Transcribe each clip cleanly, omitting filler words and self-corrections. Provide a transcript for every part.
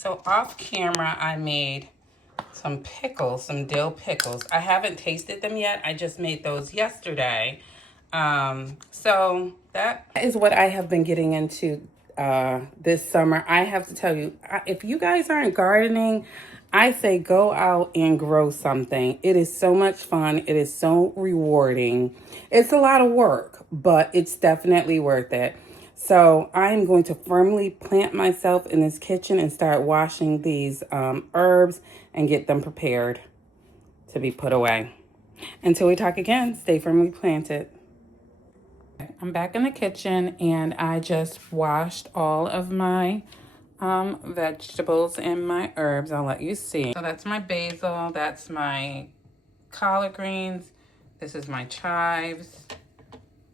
So off camera, I made some pickles, some dill pickles. I haven't tasted them yet. I just made those yesterday. So that is what I have been getting into this summer. I have to tell you, if you guys aren't gardening, I say go out and grow something. It is so much fun. It is so rewarding. It's a lot of work, but it's definitely worth it. So I'm going to firmly plant myself in this kitchen and start washing these herbs and get them prepared to be put away. Until we talk again, stay firmly planted. I'm back in the kitchen and I just washed all of my vegetables and my herbs. I'll let you see. So that's my basil, that's my collard greens, this is my chives,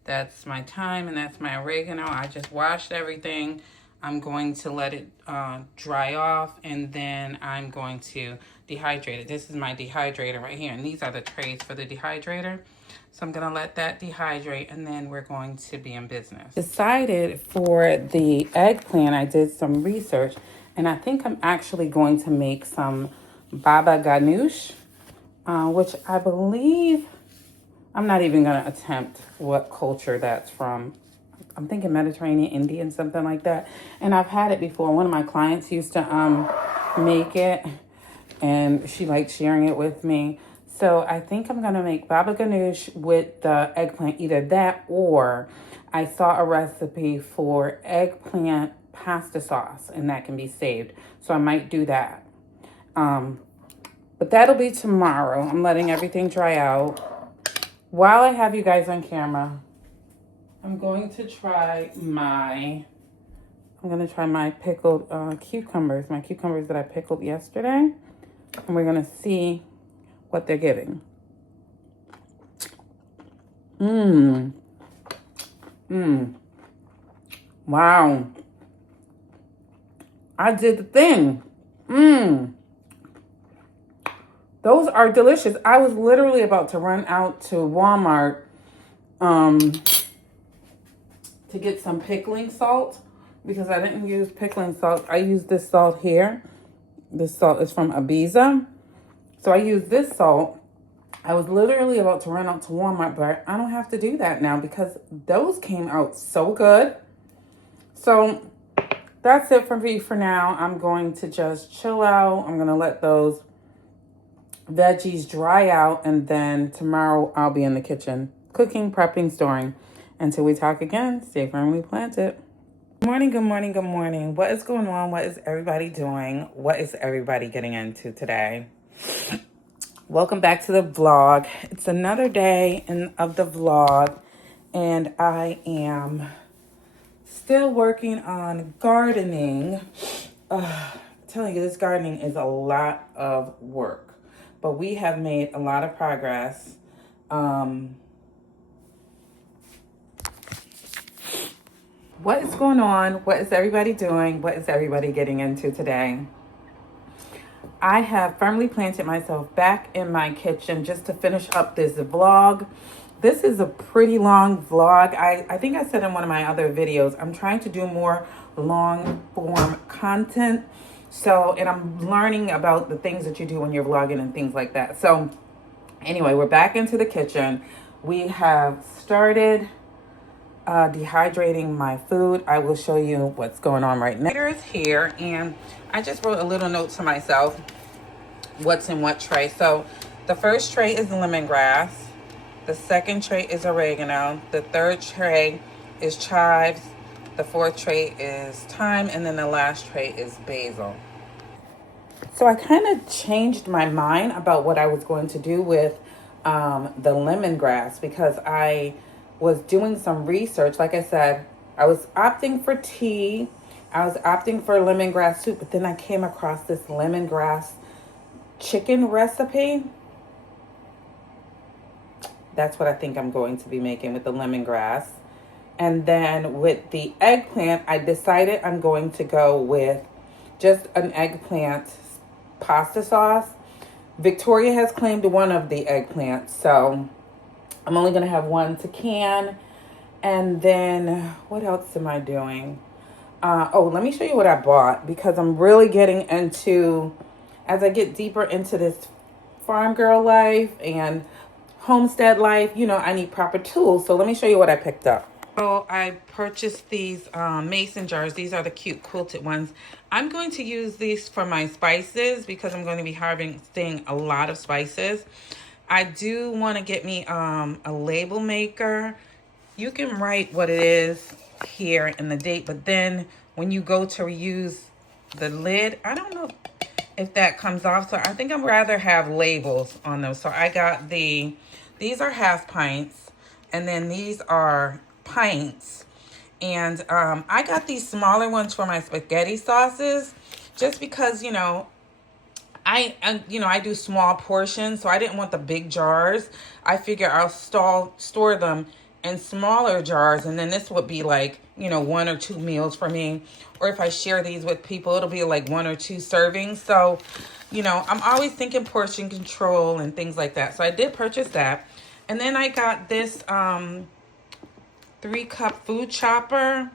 that's my thyme, and that's my oregano. I just washed everything. I'm going to let it dry off, and then I'm going to dehydrate it. This is my dehydrator right here, and these are the trays for the dehydrator. So I'm gonna let that dehydrate, and then we're going to be in business. Decided for the eggplant, I did some research, and I think I'm actually going to make some baba ganoush, which I believe, I'm not even gonna attempt what culture that's from. I'm thinking Mediterranean, Indian, something like that. And I've had it before. One of my clients used to make it, and she liked sharing it with me. So I think I'm gonna make baba ganoush with the eggplant, either that or I saw a recipe for eggplant pasta sauce, and that can be saved. So I might do that. But that'll be tomorrow. I'm letting everything dry out. While I have you guys on camera, I'm going to try my pickled cucumbers, my cucumbers that I pickled yesterday. And we're going to see what they're giving. Wow. I did the thing. Those are delicious. I was literally about to run out to Walmart to get some pickling salt because I didn't use pickling salt. I used this salt here. This salt is from Ibiza. So I used this salt. I was literally about to run out to Walmart, but I don't have to do that now because those came out so good. So that's it for me for now. I'm going to just chill out. I'm going to let those veggies dry out, and then tomorrow I'll be in the kitchen cooking, prepping, storing. Until we talk again, stay firmly planted. Good morning, good morning, good morning. What is going on? What is everybody doing? What is everybody getting into today? Welcome back to the vlog. It's another day of the vlog, and I am still working on gardening. I'm telling you, this gardening is a lot of work. But we have made a lot of progress. What is going on? What is everybody doing? What is everybody getting into today? I have firmly planted myself back in my kitchen just to finish up this vlog. This is a pretty long vlog. I think I said in one of my other videos, I'm trying to do more long form content. So, and I'm learning about the things that you do when you're vlogging and things like that. So anyway, we're back into the kitchen. We have started dehydrating my food. I will show you what's going on right now. It's here, and I just wrote a little note to myself, what's in what tray. So the first tray is lemongrass. The second tray is oregano. The third tray is chives. The fourth tray is thyme, and then the last tray is basil. So I kind of changed my mind about what I was going to do with the lemongrass because I was doing some research. Like I said, I was opting for tea. I was opting for lemongrass soup, but then I came across this lemongrass chicken recipe. That's what I think I'm going to be making with the lemongrass. And then with the eggplant, I decided I'm going to go with just an eggplant pasta sauce. Victoria has claimed one of the eggplants, so I'm only going to have one to can. And then what else am I doing? Oh, let me show you what I bought because I'm really getting into, as I get deeper into this farm girl life and homestead life, you know, I need proper tools. So let me show you what I picked up. So I purchased these mason jars. These are the cute quilted ones. I'm going to use these for my spices because I'm going to be harvesting a lot of spices. I do want to get me a label maker. You can write what it is here and the date, but then when you go to use the lid, I don't know if that comes off. So I think I'd rather have labels on them. So I got these are half pints, and then these are pints. And I got these smaller ones for my spaghetti sauces just because, you know, I do small portions, so I didn't want the big jars. I figure I'll store them in smaller jars, and then this would be like, you know, 1 or 2 meals for me. Or if I share these with people, it'll be like 1 or 2 servings. So, you know, I'm always thinking portion control and things like that. So I did purchase that. And then I got this 3-cup food chopper.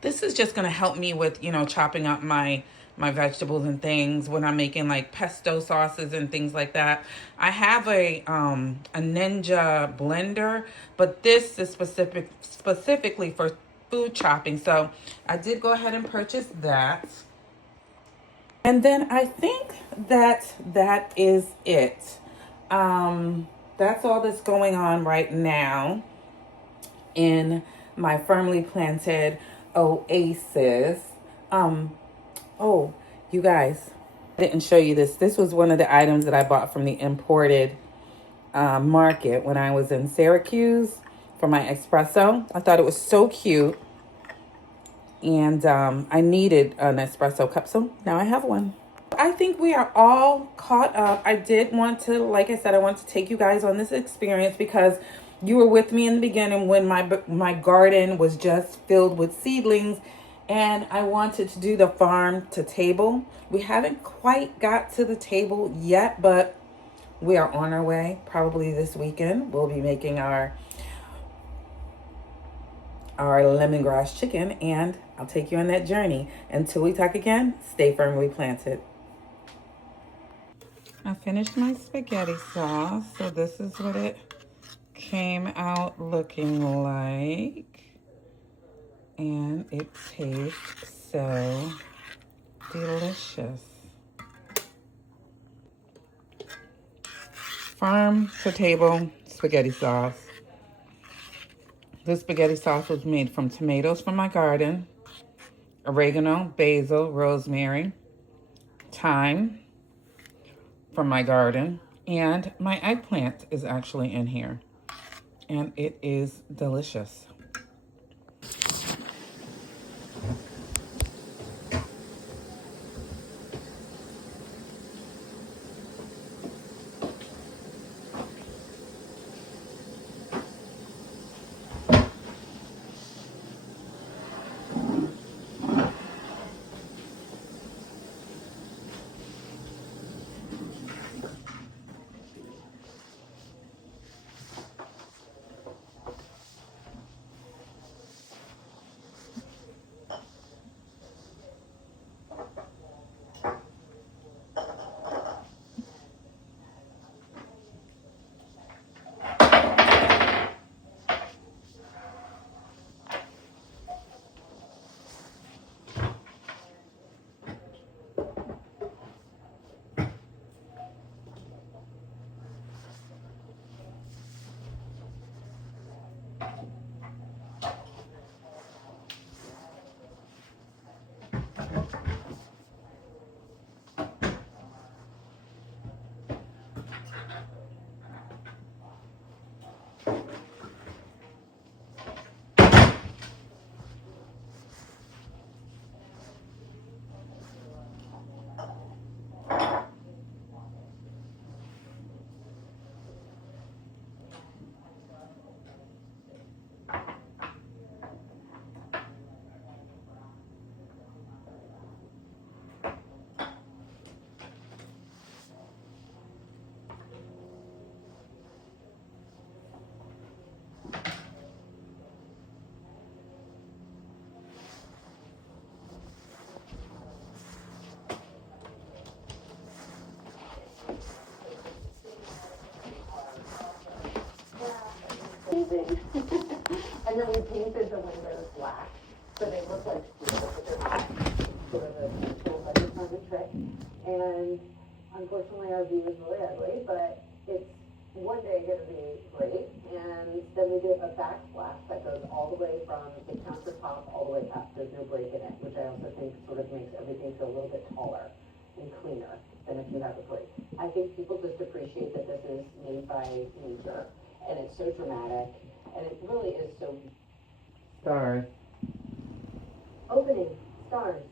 This is just going to help me with, you know, chopping up my vegetables and things when I'm making like pesto sauces and things like that. I have a Ninja blender, but this is specifically for food chopping. So I did go ahead and purchase that. And then I think that is it. That's all that's going on right now in my firmly planted oasis. Oh, you guys, I didn't show you this. This was one of the items that I bought from the imported market when I was in Syracuse for my espresso. I thought it was so cute. And I needed an espresso cup, so now I have one. I think we are all caught up. I did want to, like I said, I want to take you guys on this experience because you were with me in the beginning when my garden was just filled with seedlings, and I wanted to do the farm to table. We haven't quite got to the table yet, but we are on our way. Probably this weekend we'll be making our lemongrass chicken, and I'll take you on that journey. Until we talk again, stay firmly planted. I finished my spaghetti sauce, so this is what it came out looking like. And it tastes so delicious. Farm to table spaghetti sauce. This spaghetti sauce was made from tomatoes from my garden, oregano, basil, rosemary, thyme from my garden, and my eggplant is actually in here. And it is delicious. amazing. And then we painted the windows black, so they look like steel, but they're not. Sort of a cool budget kind of trick. And unfortunately, our view is really ugly, but it's one day gonna be great. And then we did a backsplash that goes all the way from the countertop all the way up. There's no break in it, which I also think sort of makes everything feel a little bit taller and cleaner than if you have a break. I think people just appreciate that this is made by nature, and it's so dramatic, and it really is so. Stars. Opening, stars.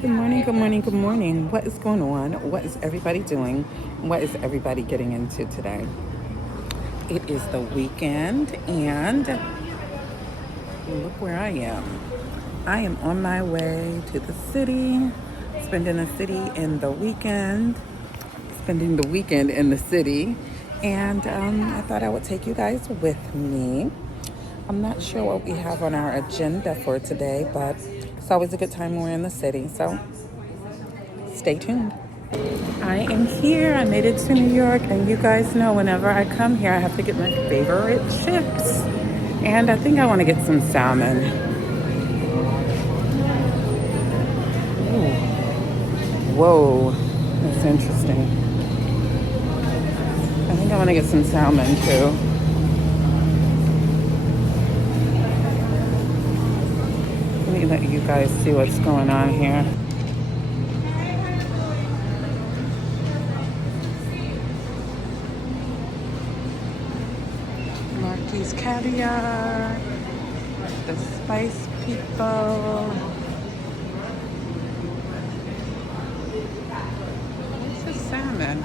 Good morning, good morning, good morning. What is going on? What is everybody doing? What is everybody getting into today? It is the weekend, and look where I am. I am on my way to the city, spending the weekend in the city, and I thought I would take you guys with me. I'm not sure what we have on our agenda for today, but it's always a good time when we're in the city, so stay tuned. I am here. I made it to New York, and you guys know whenever I come here, I have to get my favorite chips. And I think I want to get some salmon. Ooh. Whoa, that's interesting. I think I want to get some salmon too. Let me let you guys see what's going on here. Marquis Caviar, the Spice People. This is salmon.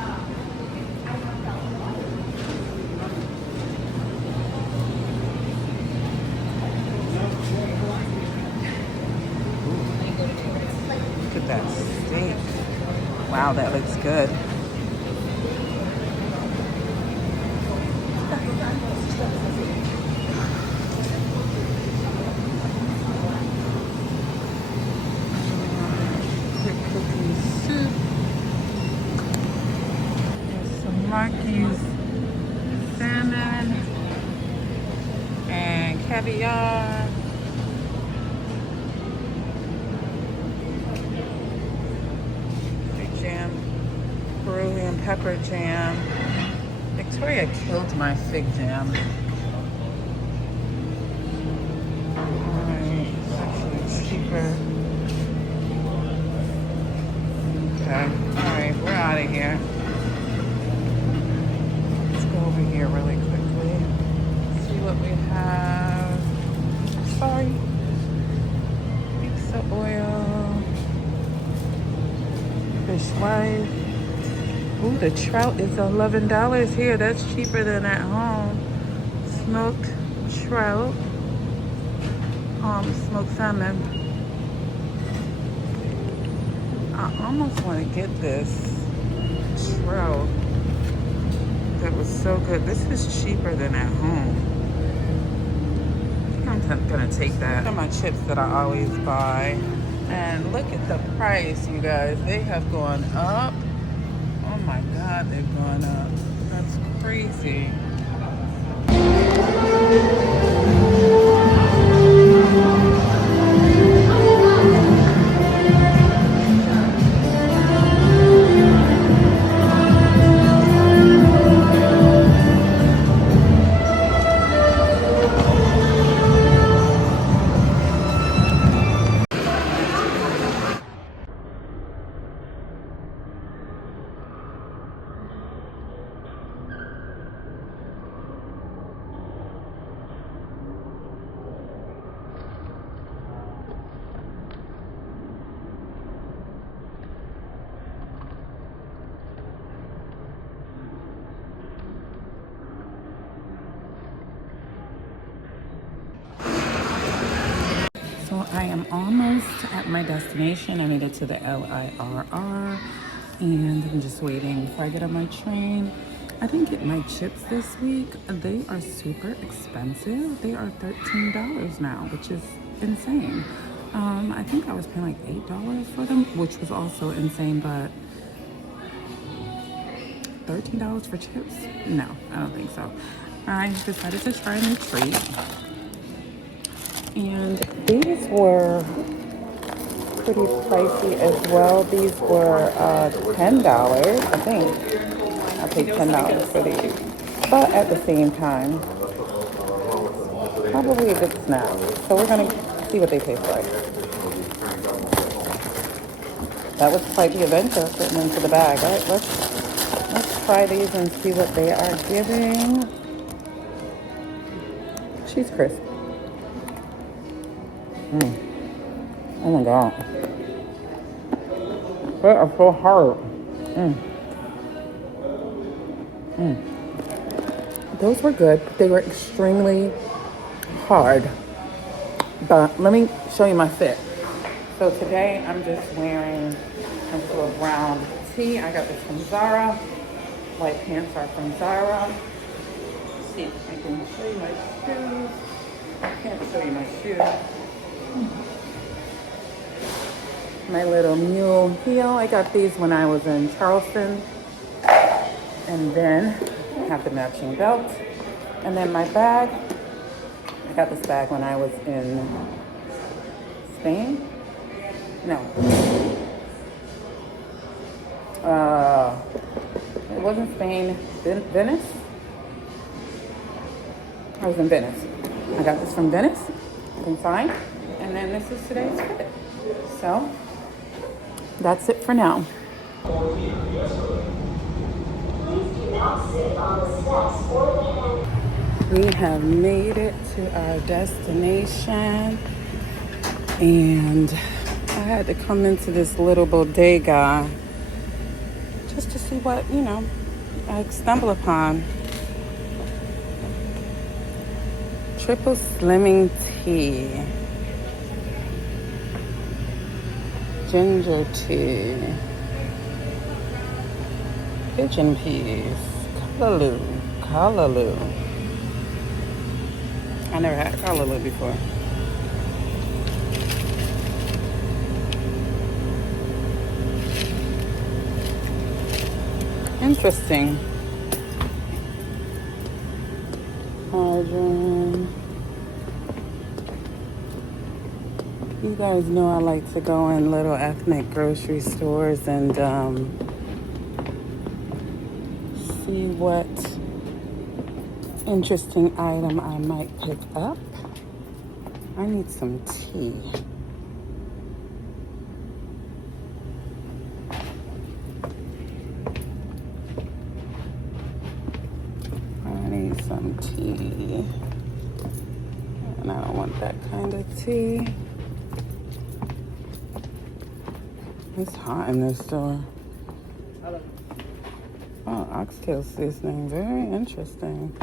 Look at that steak. Wow, that looks good. Marquis salmon and caviar. Fig jam, Peruvian pepper jam. Victoria killed my fig jam. Alright, it's actually cheaper. Okay, alright, we're out of here. Over here really quickly. See what we have. Sorry. Pizza oil. Fish life. Ooh, the trout is $11 here. That's cheaper than at home. Smoked trout. Smoked salmon. I almost want to get this trout. That was so good. This is cheaper than at home. I think I'm gonna take that. These are my chips that I always buy. And look at the price, you guys. They have gone up. Oh my God, they've gone up. That's crazy. I am almost at my destination. I made it to the LIRR, and I'm just waiting before I get on my train. I didn't get my chips this week. They are super expensive. They are $13 now, which is insane. I think I was paying like $8 for them, which was also insane, but $13 for chips? No, I don't think so. I decided to try a new treat. And these were pretty pricey as well. These were $10, I think. I paid $10 for these. But at the same time, probably a good snack. So we're gonna see what they taste like. That was quite the adventure putting into the bag. All right, let's try these and see what they are giving. Cheese crisp. Oh my god. They are so hard. Those were good. They were extremely hard. But let me show you my fit. So today I'm just wearing a brown tee. I got this from Zara. White pants are from Zara. Let's see if I can show you my shoes. I can't show you my shoes. My little mule heel. I got these when I was in Charleston. And then I have the matching belt. And then my bag. I got this bag when I was in Spain. No. It wasn't Spain. Venice? I was in Venice. I got this from Venice. Looking fine. And then this is today's fit. So, that's it for now. We have made it to our destination. And I had to come into this little bodega just to see what, I stumble upon. Triple slimming tea. Ginger tea. Pigeon peas. Callaloo. I never had callaloo before. Interesting. Margarine. You guys know I like to go in little ethnic grocery stores and see what interesting item I might pick up. I need some tea. Some tea, and I don't want that kind of tea. It's hot in this store. Oh, oxtail seasoning, very interesting.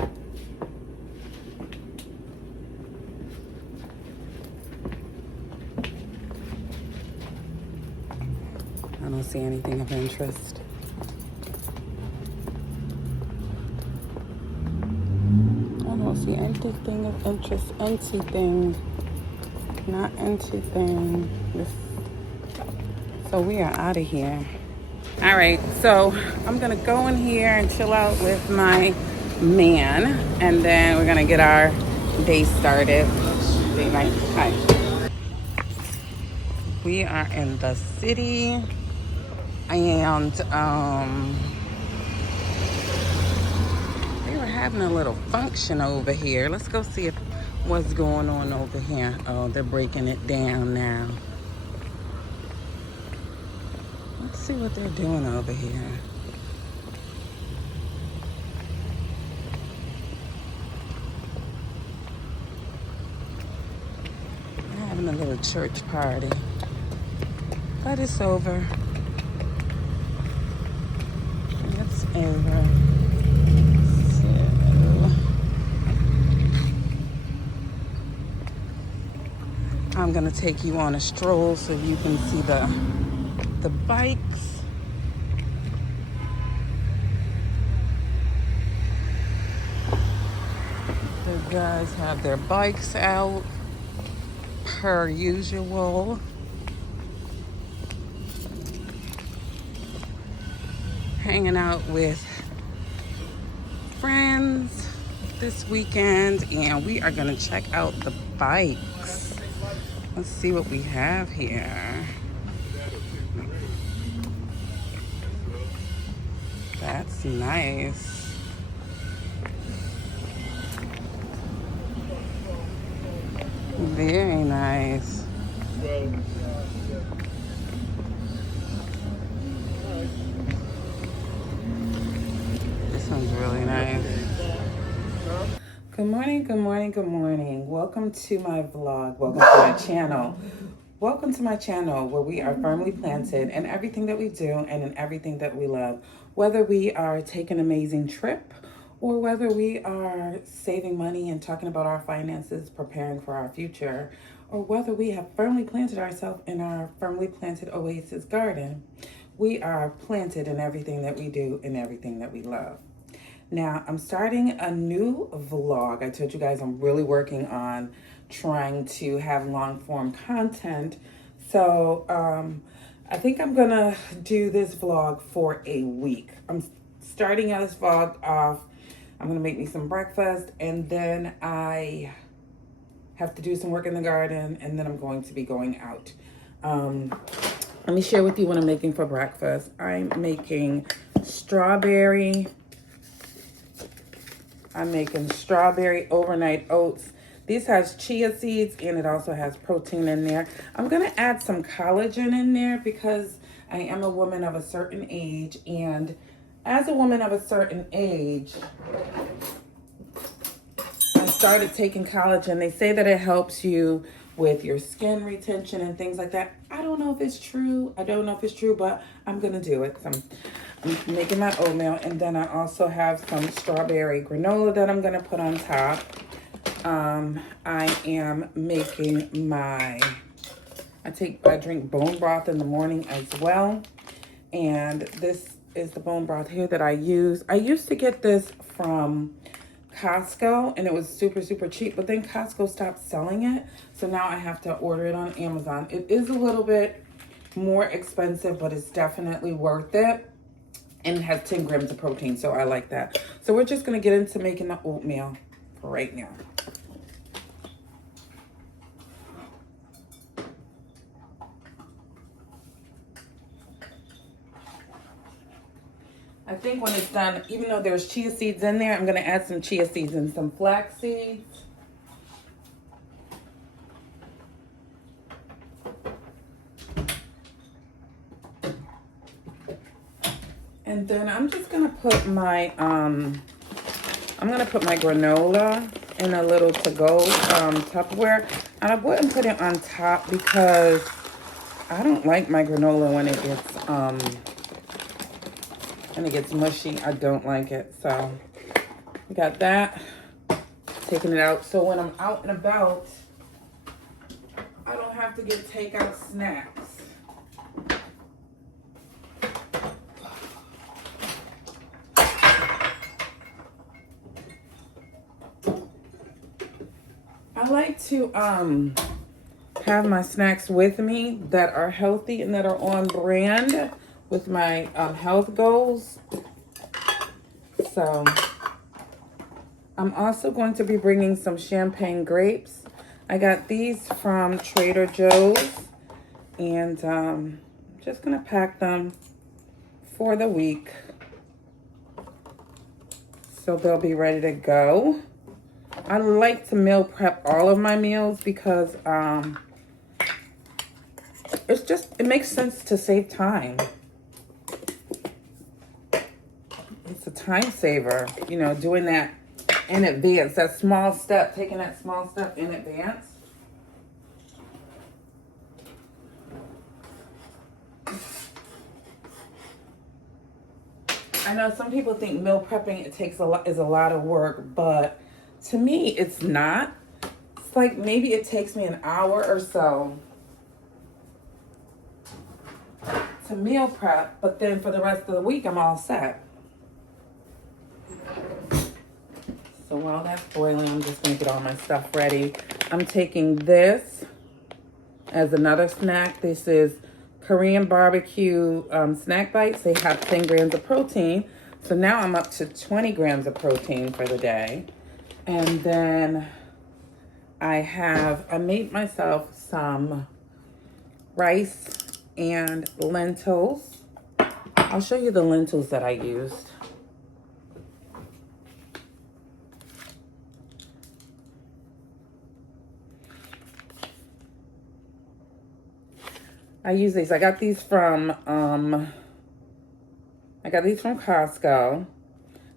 I don't see anything of interest. See anything of interest, anything, not anything. So we are out of here. All right, so I'm gonna go in here and chill out with my man, and then we're gonna get our day started. Day night. Hi. We are in the city, and having a little function over here. Let's go see what's going on over here. Oh, they're breaking it down now. Let's see what they're doing over here. They're having a little church party. But it's over. It's over. I'm gonna take you on a stroll so you can see the bikes. The guys have their bikes out per usual. Hanging out with friends this weekend, and we are gonna check out the bikes. Let's see what we have here. That's nice. Very nice. This one's really nice. Good morning, good morning, good morning. Welcome to my vlog. Welcome to my channel. Welcome to my channel where we are firmly planted in everything that we do and in everything that we love. Whether we are taking an amazing trip or whether we are saving money and talking about our finances, preparing for our future, or whether we have firmly planted ourselves in our firmly planted oasis garden, we are planted in everything that we do and everything that we love. Now, I'm starting a new vlog. I told you guys I'm really working on trying to have long form content. So I think I'm gonna do this vlog for a week. I'm starting out this vlog off. I'm gonna make me some breakfast, and then I have to do some work in the garden, and then I'm going to be going out. Let me share with you what I'm making for breakfast. I'm making strawberry overnight oats. This has chia seeds and it also has protein in there. I'm gonna add some collagen in there because I am a woman of a certain age, and as a woman of a certain age, I started taking collagen. They say that it helps you with your skin retention and things like that. I don't know if it's true. But I'm gonna do it. I'm making my oatmeal, and then I also have some strawberry granola that I'm gonna put on top. I am making I drink bone broth in the morning as well. And this is the bone broth here that I use. I used to get this from Costco and it was super, super cheap, but then Costco stopped selling it. So now I have to order it on Amazon. It is a little bit more expensive, but it's definitely worth it. And it has 10 grams of protein, so I like that. So we're just gonna get into making the oatmeal right now. I think when it's done, even though there's chia seeds in there, I'm gonna add some chia seeds and some flax seeds. And then I'm just gonna put my granola in a little to-go Tupperware. And I wouldn't put it on top because I don't like my granola when it gets mushy. I don't like it. So we got that. Taking it out. So when I'm out and about, I don't have to get takeout snacks. I like to have my snacks with me that are healthy and that are on brand with my health goals. So I'm also going to be bringing some champagne grapes. I got these from Trader Joe's, and I'm just gonna pack them for the week so they'll be ready to go. I like to meal prep all of my meals because it makes sense to save time. It's a time saver, you know, doing that in advance, that small step, taking that small step in advance. I know some people think meal prepping is a lot of work, but to me it's not. like maybe it takes me an hour or so to meal prep, but then for the rest of the week, I'm all set. So while that's boiling, I'm just gonna get all my stuff ready. I'm taking this as another snack. This is Korean barbecue snack bites. They have 10 grams of protein. So now I'm up to 20 grams of protein for the day. And then I made myself some rice and lentils. I'll show you the lentils that I used. I use these. I got these from Costco.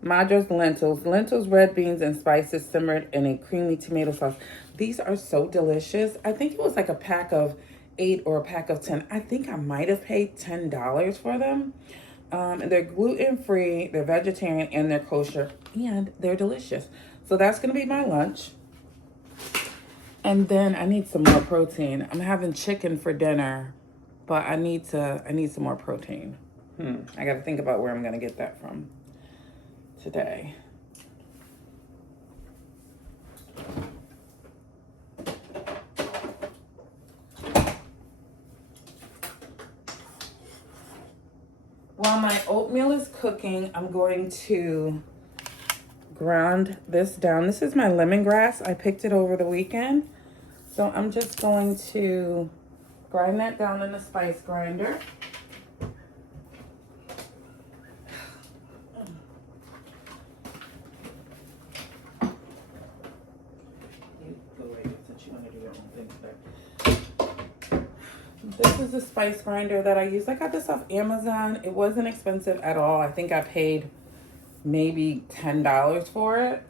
Madras lentils. Lentils, red beans, and spices simmered in a creamy tomato sauce. These are so delicious. I think it was like a pack of 8 or a pack of 10. I think I might have paid $10 for them. And they're gluten-free, they're vegetarian, and they're kosher, and they're delicious. So that's going to be my lunch. And then I need some more protein. I'm having chicken for dinner, but I need some more protein. I got to think about where I'm going to get that from today. While my oatmeal is cooking, I'm going to ground this down. This is my lemongrass. I picked it over the weekend. So I'm just going to grind that down in a spice grinder. This is a spice grinder that I use. I got this off Amazon. It wasn't expensive at all. I think I paid maybe $10 for it.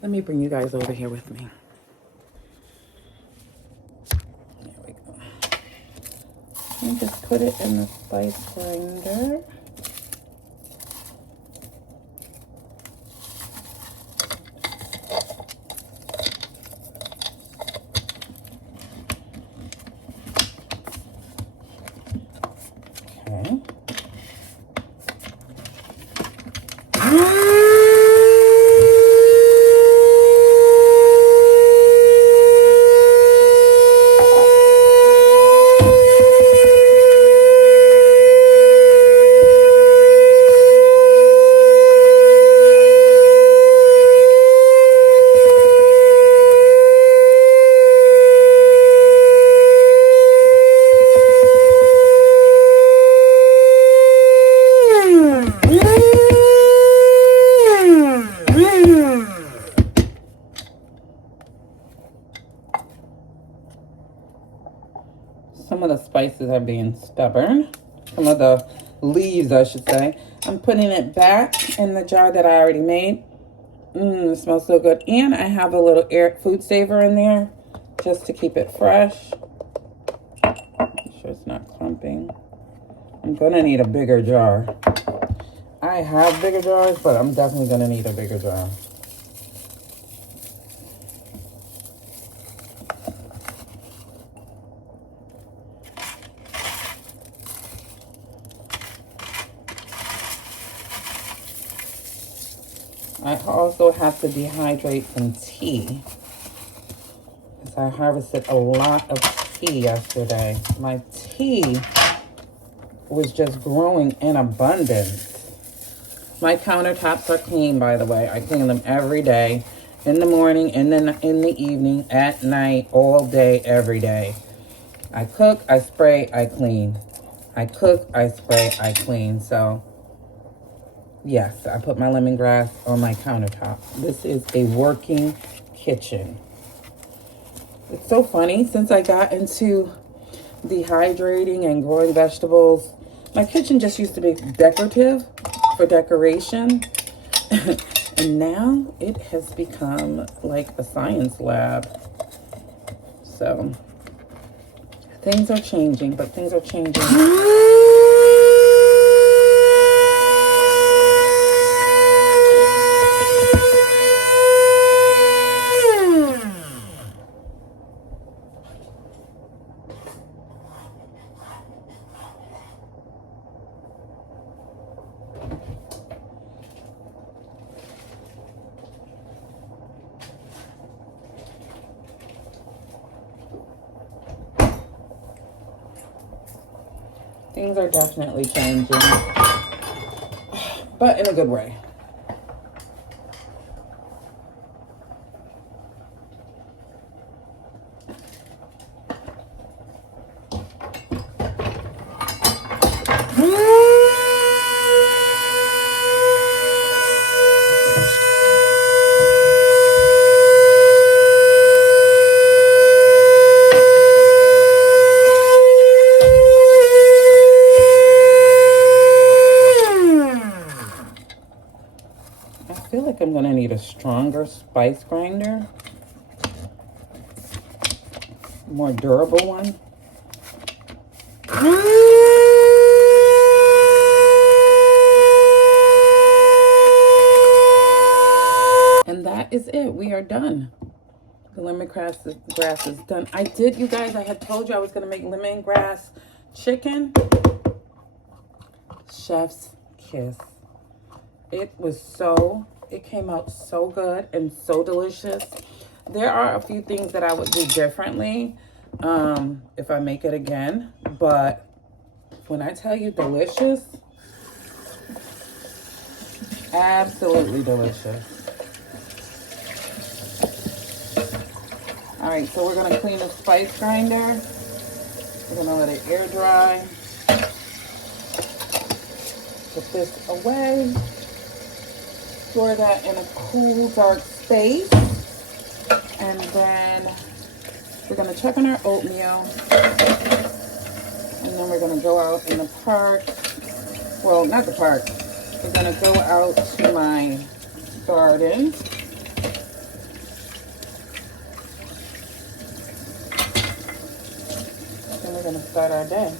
Let me bring you guys over here with me. There we go. And just put it in the spice grinder. Okay. Some of the spices are being stubborn. Some of the leaves, I should say. I'm putting it back in the jar that I already made. It smells so good. And I have a little food saver in there just to keep it fresh. Make sure it's not clumping. I'm going to need a bigger jar. I have bigger jars, but I'm definitely going to need a bigger jar. I also have to dehydrate some tea, because I harvested a lot of tea yesterday. My tea was just growing in abundance. My countertops are clean, by the way. I clean them every day, in the morning, and then in the evening, at night, all day, every day. I cook, I spray, I clean. I cook, I spray, I clean. So yes, I put my lemongrass on my countertop. This is a working kitchen. It's so funny, since I got into dehydrating and growing vegetables, my kitchen just used to be decorative, for decoration. And now it has become like a science lab. So Things are changing, but things are changing. Things are definitely changing, but in a good way. I feel like I'm gonna need a stronger spice grinder, more durable one. And that is it. We are done. The lemongrass is done. I did, you guys, I had told you I was gonna make lemongrass chicken. Chef's kiss. It came out so good and so delicious. There are a few things that I would do differently if I make it again, but when I tell you delicious, absolutely delicious. All right, so we're gonna clean the spice grinder. We're gonna let it air dry. Put this away. Store that in a cool, dark space. And then we're gonna check on our oatmeal. And then we're gonna go out in the park. Well, not the park. We're gonna go out to my garden. And we're gonna start our day.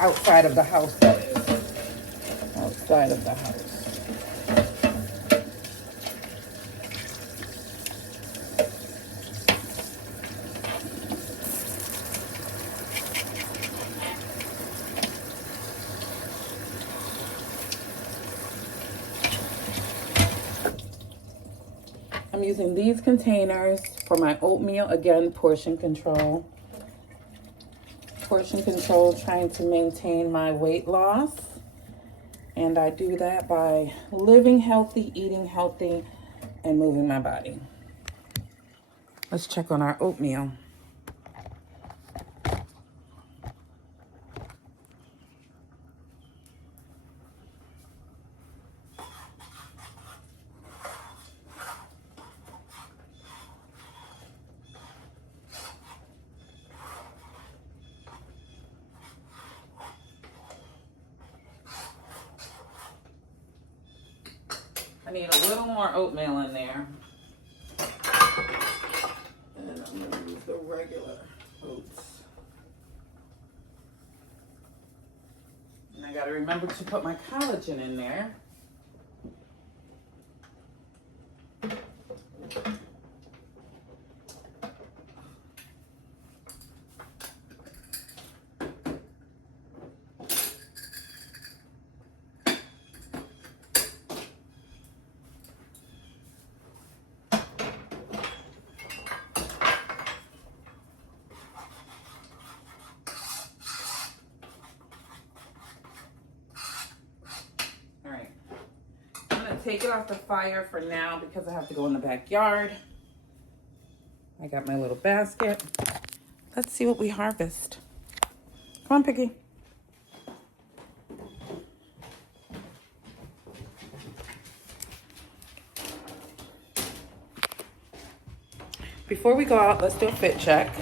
Outside of the house, that is. Outside of the house. I'm using these containers for my oatmeal. Again, portion control. Portion control, trying to maintain my weight loss. And I do that by living healthy, eating healthy, and moving my body. Let's check on our oatmeal. I need a little more oatmeal in there. And I'm going to use the regular oats. And I got to remember to put my collagen in there. Take it off the fire for now because I have to go in the backyard. I got my little basket. Let's see what we harvest. Come on, Piggy. Before we go out, let's do a fit check.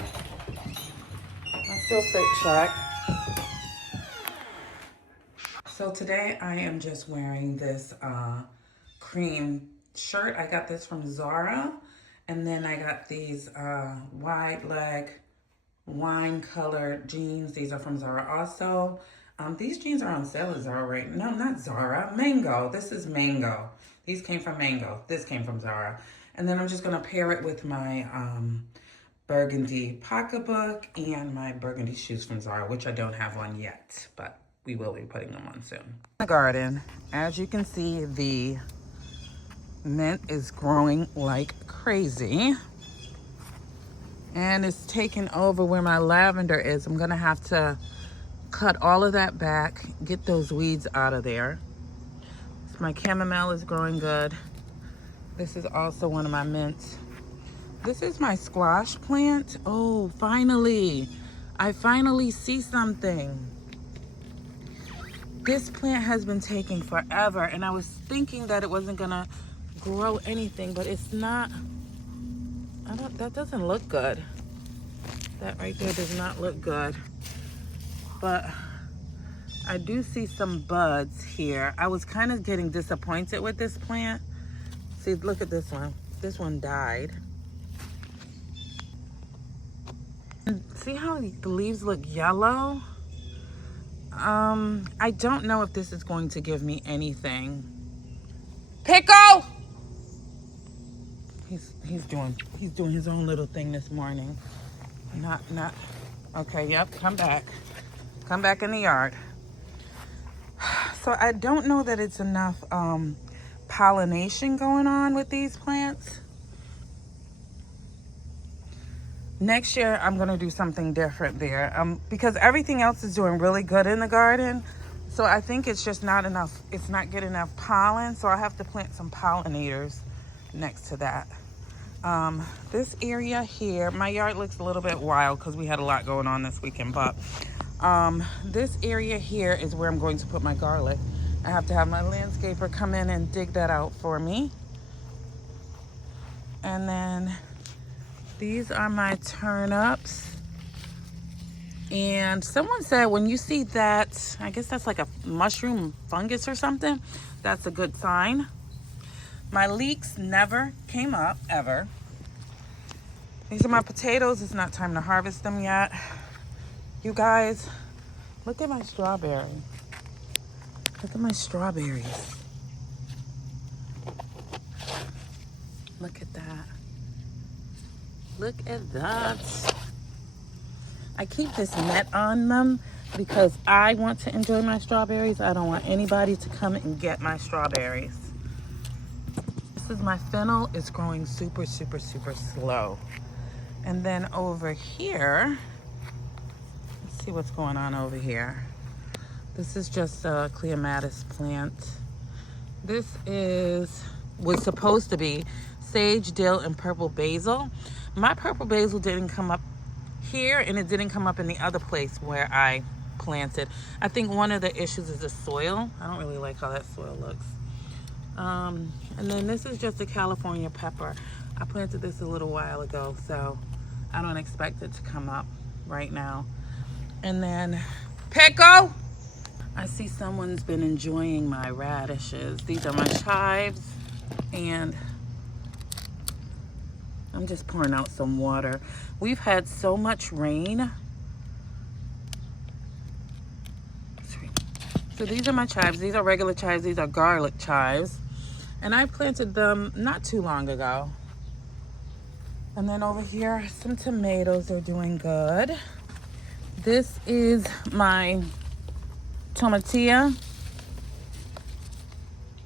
Let's do a fit check. So today I am just wearing this cream shirt. I got this from Zara, And then I got these wide leg wine colored jeans. These are from Zara also. These jeans are on sale at Zara right now. No, not Zara, Mango. This is Mango. These came from Mango. This came from Zara. And then I'm just gonna pair it with my burgundy pocketbook and my burgundy shoes from Zara, which I don't have on yet, but we will be putting them on soon. The garden, as you can see, the mint is growing like crazy. And it's taking over where my lavender is. I'm gonna have to cut all of that back, get those weeds out of there. So my chamomile is growing good. This is also one of my mints. This is my squash plant. Oh, finally. I finally see something. This plant has been taking forever, and I was thinking that it wasn't gonna grow anything, but it's not. That doesn't look good. That right there does not look good. But I do see some buds here. I was kind of getting disappointed with this plant. See, look at this one. This one died. And see how the leaves look yellow? I don't know if this is going to give me anything. Pickle! He's doing his own little thing this morning. Not okay, yep, come back. Come back in the yard. So I don't know that it's enough pollination going on with these plants. Next year, I'm gonna do something different there because everything else is doing really good in the garden. So I think it's just not enough, it's not getting enough pollen. So I have to plant some pollinators next to that. This area here, my yard looks a little bit wild because we had a lot going on this weekend, but this area here is where I'm going to put my garlic. I have to have my landscaper come in and dig that out for me. And then these are my turnips. And someone said when you see that, I guess that's like a mushroom fungus or something, that's a good sign. My leeks never came up, ever. These are my potatoes. It's not time to harvest them yet. You guys, look at my strawberry. Look at my strawberries. Look at that. Look at that. I keep this net on them because I want to enjoy my strawberries. I don't want anybody to come and get my strawberries. This is my fennel. It's growing super, super, super slow. And then over here, let's see what's going on over here. This is just a clematis plant. This was supposed to be sage, dill, and purple basil. My purple basil didn't come up here, and it didn't come up in the other place where I planted. I think one of the issues is the soil. I don't really like how that soil looks. And then this is just a California pepper. I planted this a little while ago, so I don't expect it to come up right now. And then pickle! I see someone's been enjoying my radishes. These are my chives, and I'm just pouring out some water. We've had so much rain. So these are my chives. These are regular chives. These are garlic chives. And I planted them not too long ago. And then over here, some tomatoes are doing good. This is my tomatillo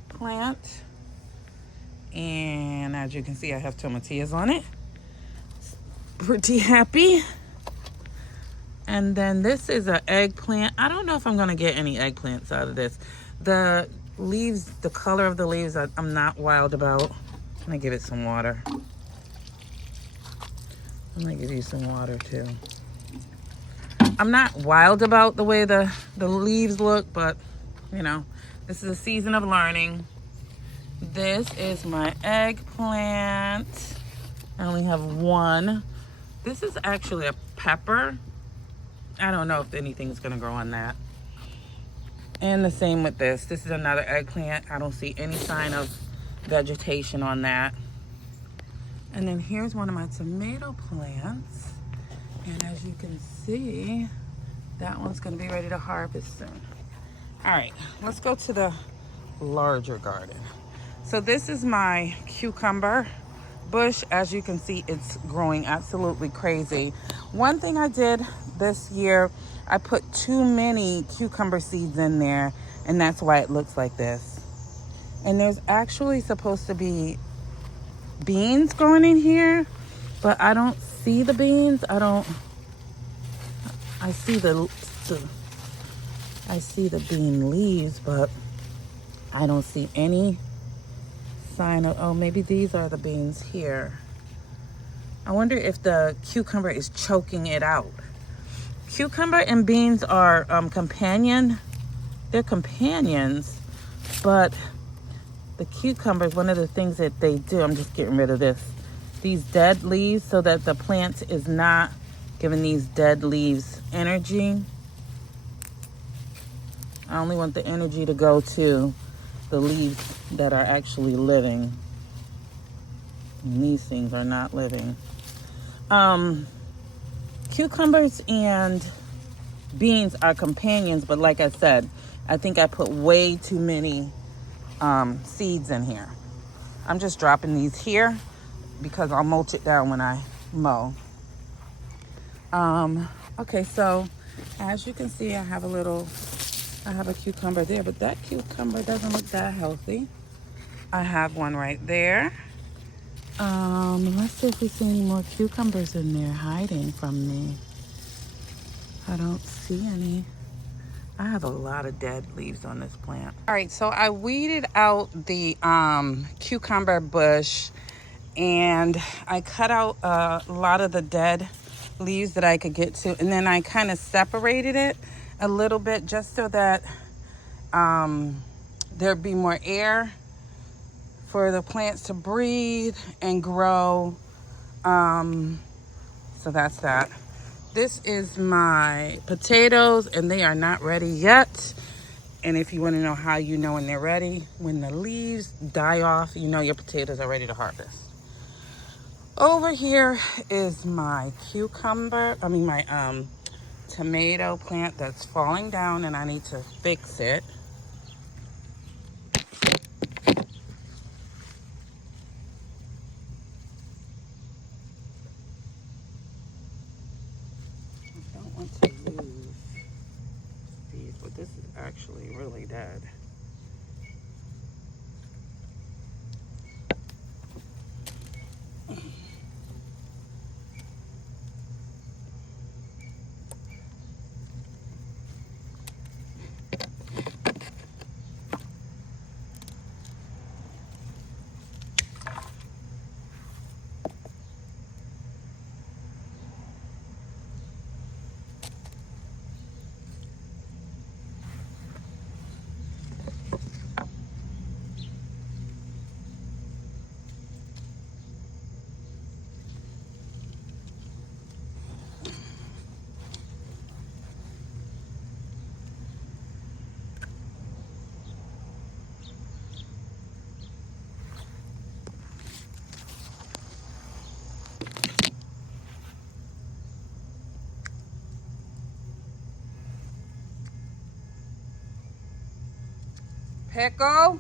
plant. And as you can see, I have tomatillas on it. Pretty happy. And then this is an eggplant. I don't know if I'm gonna get any eggplants out of this. The leaves, the color of the leaves, I'm not wild about. I'm gonna give it some water. I'm gonna give you some water too. I'm not wild about the way the leaves look, but you know, this is a season of learning. This is my eggplant. I only have one. This is actually a pepper. I don't know if anything's gonna grow on that. And the same with this. This is another eggplant. I don't see any sign of vegetation on that. And then here's one of my tomato plants. And as you can see, that one's gonna be ready to harvest soon. All right, let's go to the larger garden. So this is my cucumber bush. As you can see, it's growing absolutely crazy. One thing I did this year, I put too many cucumber seeds in there, and that's why it looks like this. And there's actually supposed to be beans growing in here, but I don't see the beans. I see the bean leaves, but I don't see any sign of, oh, maybe these are the beans here. I wonder if the cucumber is choking it out. Cucumber and beans are they're companions, but the cucumber is one of the things that they do. I'm just getting rid of these dead leaves so that the plant is not giving these dead leaves energy. I only want the energy to go to the leaves that are actually living. And these things are not living. Cucumbers and beans are companions, but like I said, I think I put way too many seeds in here. I'm just dropping these here because I'll mulch it down when I mow. Okay, so as you can see, I have a cucumber there, but that cucumber doesn't look that healthy. I have one right there. Let's see if we see any more cucumbers in there hiding from me. I don't see any. I have a lot of dead leaves on this plant. All right, so I weeded out the cucumber bush, and I cut out a lot of the dead leaves that I could get to, and then I kind of separated it a little bit just so that there'd be more air for the plants to breathe and grow. So that's that. This is my potatoes, and they are not ready yet. And if you want to know how you know when they're ready, when the leaves die off, you know your potatoes are ready to harvest. Over here is my my tomato plant that's falling down, and I need to fix it. I don't want to lose these, but this is actually really dead. Pickle.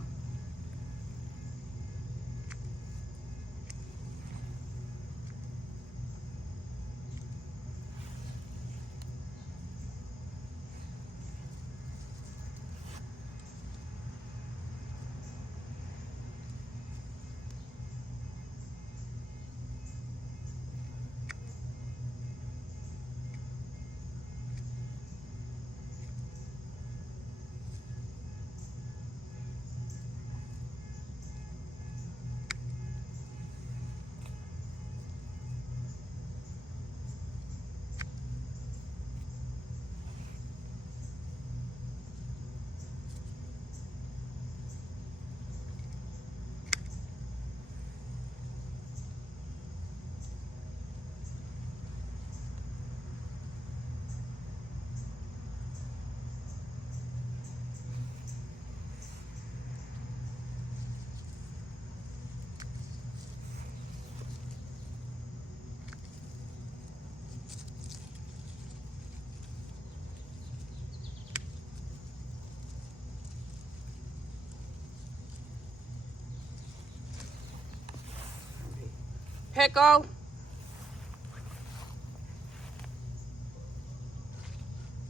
pickle.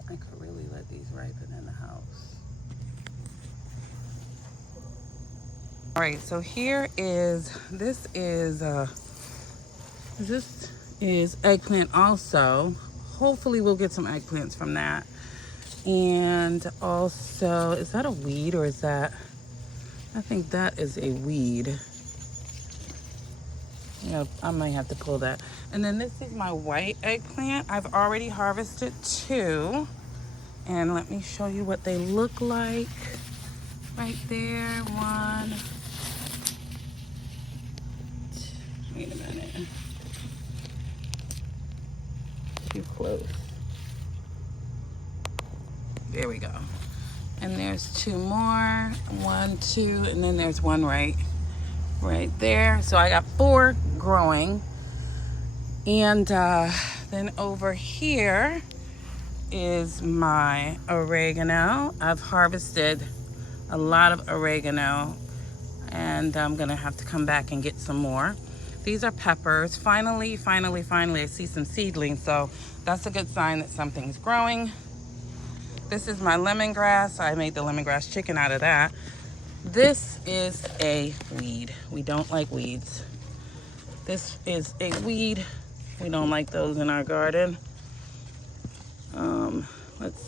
I could really let these ripen in the house. All right, so here is, this is eggplant also. Hopefully we'll get some eggplants from that. And also, is that a weed or is that, I think that is a weed. Yeah, I might have to pull that. And then this is my white eggplant. I've already harvested 2. And let me show you what they look like. Right there, 1. Wait a minute. Too close. There we go. And there's 2 more. 1, 2, and then there's 1 right there. So I got 4 growing. And then over here is my oregano. I've harvested a lot of oregano, and I'm gonna have to come back and get some more. These are peppers. Finally, I see some seedlings, so that's a good sign that something's growing. This is my lemongrass. I made the lemongrass chicken out of that. This is a weed. We don't like weeds. This is a weed. We don't like those in our garden. Let's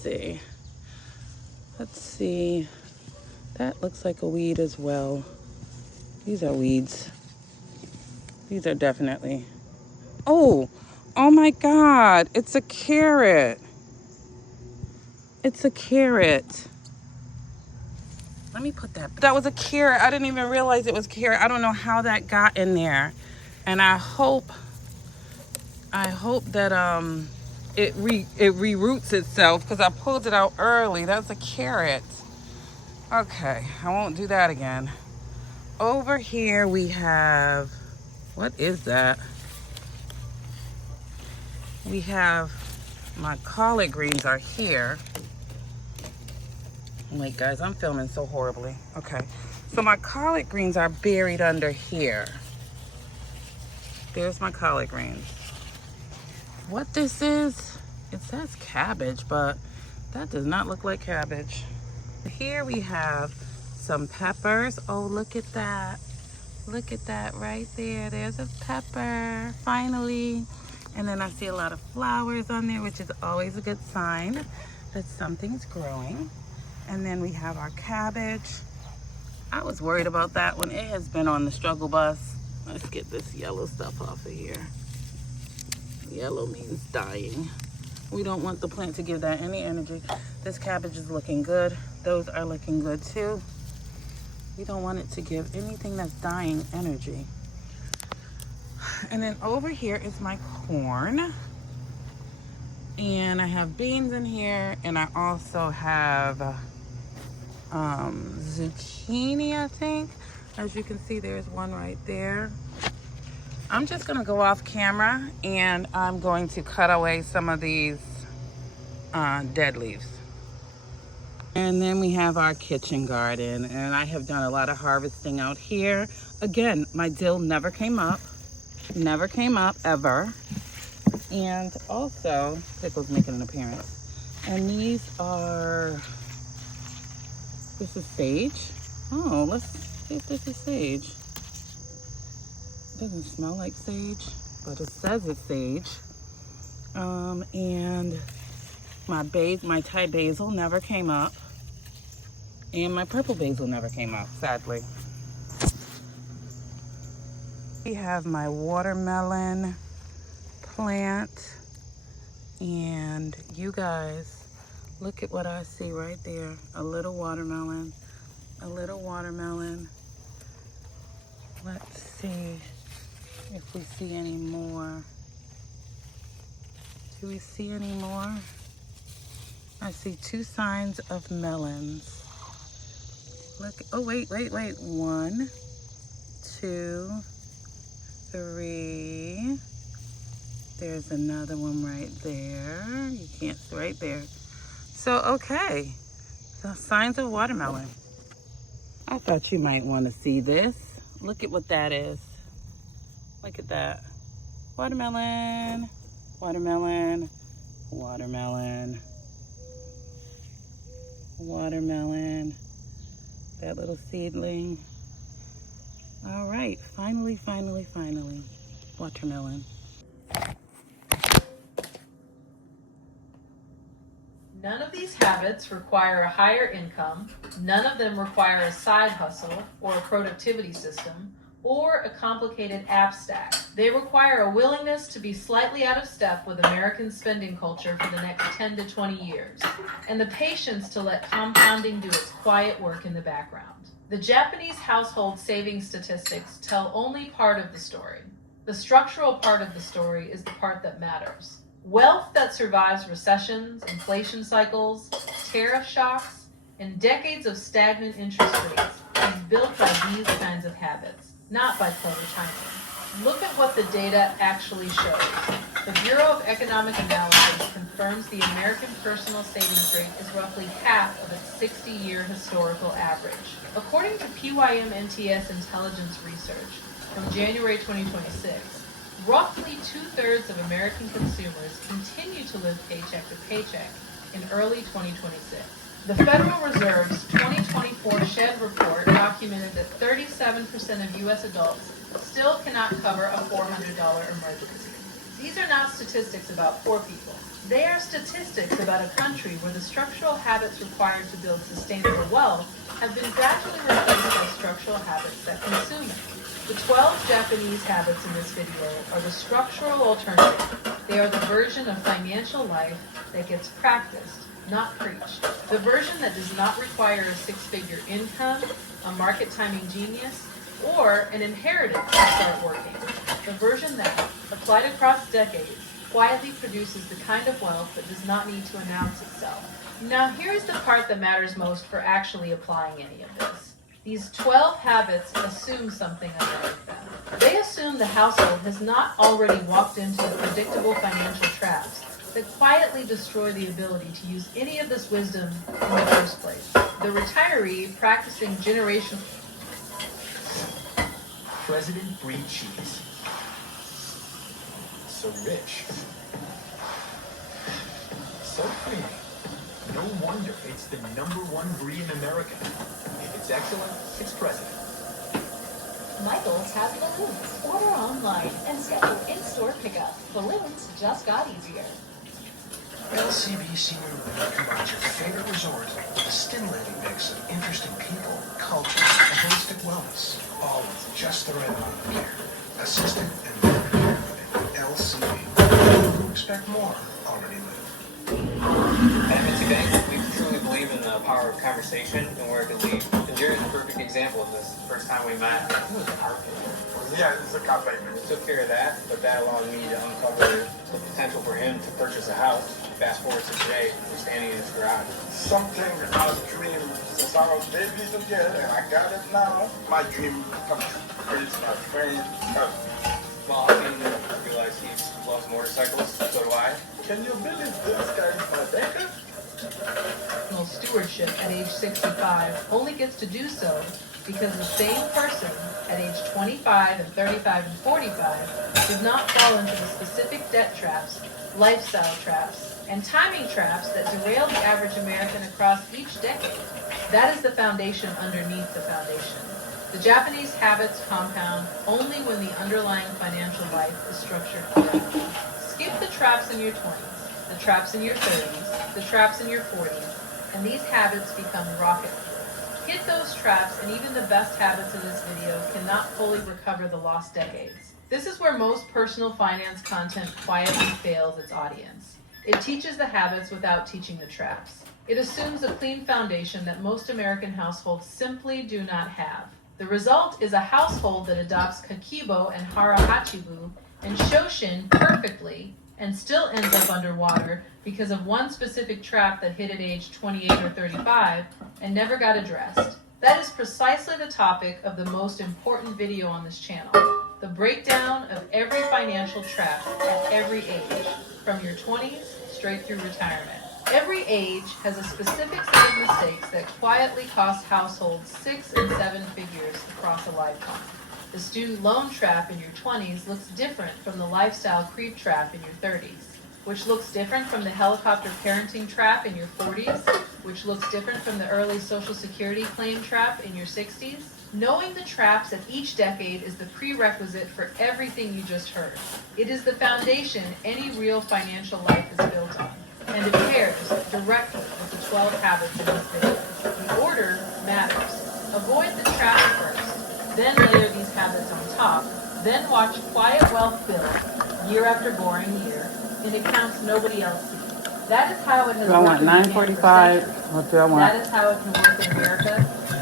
see. That looks like a weed as well. These are weeds. These are definitely. Oh my God. It's a carrot. It's a carrot. Let me put that. That was a carrot. I didn't even realize it was carrot. I don't know how that got in there. And I hope that it re-roots itself, because I pulled it out early. That's a carrot. Okay, I won't do that again. Over here we have, what is that? We have, my collard greens are here. Wait guys, I'm filming so horribly. Okay, so my collard greens are buried under here. There's my collard greens. What this is, it says cabbage, but that does not look like cabbage. Here we have some peppers. Oh, look at that. Look at that right there. There's a pepper, finally. And then I see a lot of flowers on there, which is always a good sign that something's growing. And then we have our cabbage. I was worried about that one. It has been on the struggle bus. Let's get this yellow stuff off of here. Yellow means dying. We don't want the plant to give that any energy. This cabbage is looking good. Those are looking good too. We don't want it to give anything that's dying energy. And then over here is my corn. And I have beans in here. And I also have zucchini, I think. As you can see, there's one right there. I'm just gonna go off camera and I'm going to cut away some of these dead leaves. And then we have our kitchen garden, and I have done a lot of harvesting out here. Again, my dill never came up ever. And also, pickle's making an appearance. And these are, this is sage. Oh, let's see if this is sage. It doesn't smell like sage, but it says it's sage. And my Thai basil never came up. And my purple basil never came up, sadly. We have my watermelon plant. And you guys, look at what I see right there. A little watermelon. A little watermelon. Let's see if we see any more. Do we see any more? I see 2 signs of melons. Look, oh wait. 1, 2, 3. There's another one right there. You can't see right there. So, okay. So, signs of watermelon. I thought you might want to see this. Look at what that is. Look at that. Watermelon, watermelon, watermelon, watermelon. That little seedling. All right, finally, watermelon. None of these habits require a higher income, none of them require a side hustle or a productivity system, or a complicated app stack. They require a willingness to be slightly out of step with American spending culture for the next 10 to 20 years, and the patience to let compounding do its quiet work in the background. The Japanese household savings statistics tell only part of the story. The structural part of the story is the part that matters. Wealth that survives recessions, inflation cycles, tariff shocks, and decades of stagnant interest rates is built by these kinds of habits, not by clever timing. Look at what the data actually shows. The Bureau of Economic Analysis confirms the American personal savings rate is roughly half of its 60-year historical average. According to PYM-NTS intelligence research from January 2026, roughly 2/3 of American consumers continue to live paycheck to paycheck in early 2026. The Federal Reserve's 2024 SHED report documented that 37% of U.S. adults still cannot cover a $400 emergency. These are not statistics about poor people. They are statistics about a country where the structural habits required to build sustainable wealth have been gradually replaced by structural habits that consume it. The 12 Japanese habits in this video are the structural alternative. They are the version of financial life that gets practiced, not preached. The version that does not require a six-figure income, a market timing genius, or an inheritance to start working. The version that, applied across decades, quietly produces the kind of wealth that does not need to announce itself. Now here's the part that matters most for actually applying any of this. These 12 habits assume something underneath them. They assume the household has not already walked into predictable financial traps that quietly destroy the ability to use any of this wisdom in the first place. The retiree practicing generational President Brie cheese. So rich. So creamy. No wonder it's the #1 brie in America. If it's excellent, it's President. Michael's has balloons. Order online and schedule in-store pickup. Balloons just got easier. LCB Senior Living combines your favorite resort with a stimulating mix of interesting people, culture, and holistic wellness, all with just the right amount of care. Assisted and vetted care living. LCB. Expect more. Already live. At Minty Bank, we truly believe in the power of conversation and where it can lead. And Jared's a perfect example of this. The first time we met, it was a car payment. Yeah, it's a car payment. We took care of that, but that allowed me to uncover the potential for him to purchase a house. Fast forward to today, we're standing in his garage. Something I've dreamed since I was baby together, and I got it now. My dream come true. It's my friend. Well, I realized he loves motorcycles, so do I. Can you believe this guy is my banker? stewardship at age 65 only gets to do so because the same person at age 25 and 35 and 45 did not fall into the specific debt traps, lifestyle traps, and timing traps that derail the average American across each decade. That is the foundation underneath the foundation. The Japanese habits compound only when the underlying financial life is structured correctly. Skip the traps in your 20s, the traps in your 30s, the traps in your 40s, and these habits become rocket fuel. Hit those traps, and even the best habits in this video cannot fully recover the lost decades. This is where most personal finance content quietly fails its audience. It teaches the habits without teaching the traps. It assumes a clean foundation that most American households simply do not have. The result is a household that adopts Kakibo and Hara Hachibu and Shoshin perfectly and still ends up underwater because of one specific trap that hit at age 28 or 35 and never got addressed. That is precisely the topic of the most important video on this channel, the breakdown of every financial trap at every age, from your 20s straight through retirement. Every age has a specific set of mistakes that quietly cost households 6 and 7 figures across a lifetime. The student loan trap in your 20s looks different from the lifestyle creep trap in your 30s, which looks different from the helicopter parenting trap in your 40s, which looks different from the early Social Security claim trap in your 60s. Knowing the traps of each decade is the prerequisite for everything you just heard. It is the foundation any real financial life is built on, and it pairs directly with the 12 habits in this video. The order matters. Avoid the trap first, then layer these habits on top, then watch quiet wealth build year after boring year in accounts nobody else sees. That is how it has Do I want worked in Japan for 9:45 centuries. or do I That want is how it can work in America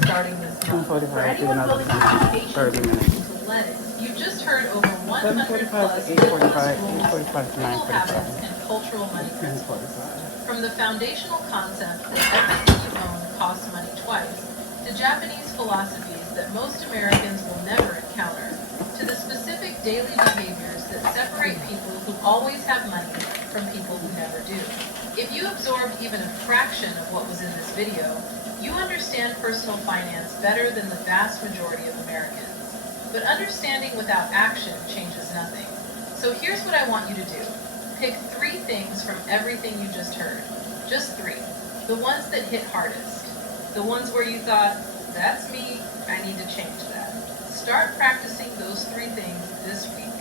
starting this month. 10:45? For anyone Do another building communication 30 minutes. into Lennox, you've just heard over 100 7:45 plus to business 8:45, rules, 8:45 to legal 9:45. habits, and cultural money principles. 10:45. From the foundational concept that everything you own costs money twice, to Japanese philosophies that most Americans will never encounter, to the specific daily behaviors that separate people who always have money from people who never do. If you absorbed even a fraction of what was in this video, you understand personal finance better than the vast majority of Americans. But understanding without action changes nothing. So here's what I want you to do. Pick 3 things from everything you just heard. Just 3. The ones that hit hardest. The ones where you thought, that's me, I need to change that. Start practicing those 3 things this week.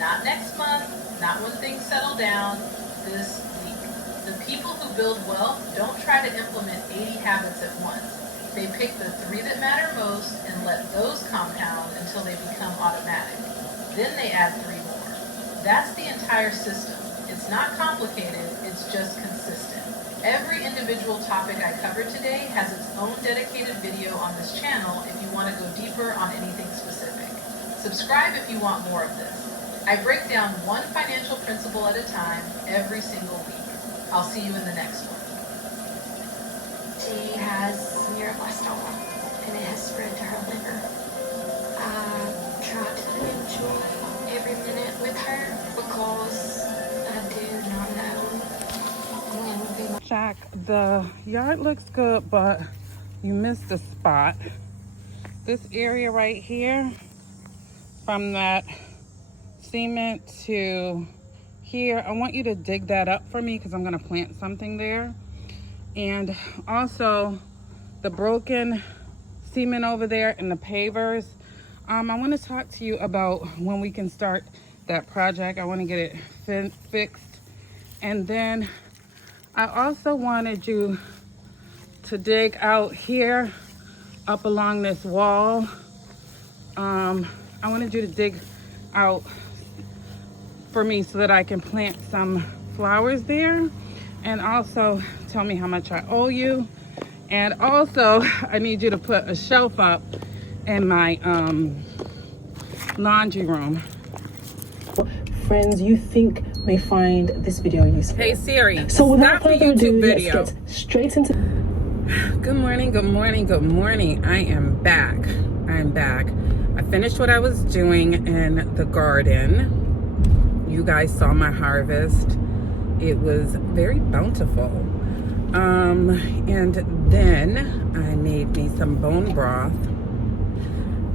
Not next month, not when things settle down, this week. The people who build wealth don't try to implement 80 habits at once. They pick the 3 that matter most and let those compound until they become automatic. Then they add 3 more. That's the entire system. It's not complicated, it's just consistent. Every individual topic I covered today has its own dedicated video on this channel if you want to go deeper on anything specific. Subscribe if you want more of this. I break down one financial principle at a time every single week. I'll see you in the next one. She has neuroblastoma and it has spread to her liver. Try to enjoy every minute with her because I do not know when will be my Jack, the yard looks good, but you missed a spot. This area right here, from that cement to here, I want you to dig that up for me because I'm going to plant something there. And also the broken cement over there and the pavers. I want to talk to you about when we can start that project. I want to get it fixed. And then I also wanted you to dig out here up along this wall. I wanted you to dig out for me so that I can plant some flowers there. And also tell me how much I owe you. And also I need you to put a shelf up in my laundry room. Friends you think may find this video useful. Hey Siri, So without stop the further ado, YouTube let's video. get straight into. Good morning, good morning, good morning. I am back. I'm back. I finished what I was doing in the garden. You guys saw my harvest. It was very bountiful. And then I made me some bone broth.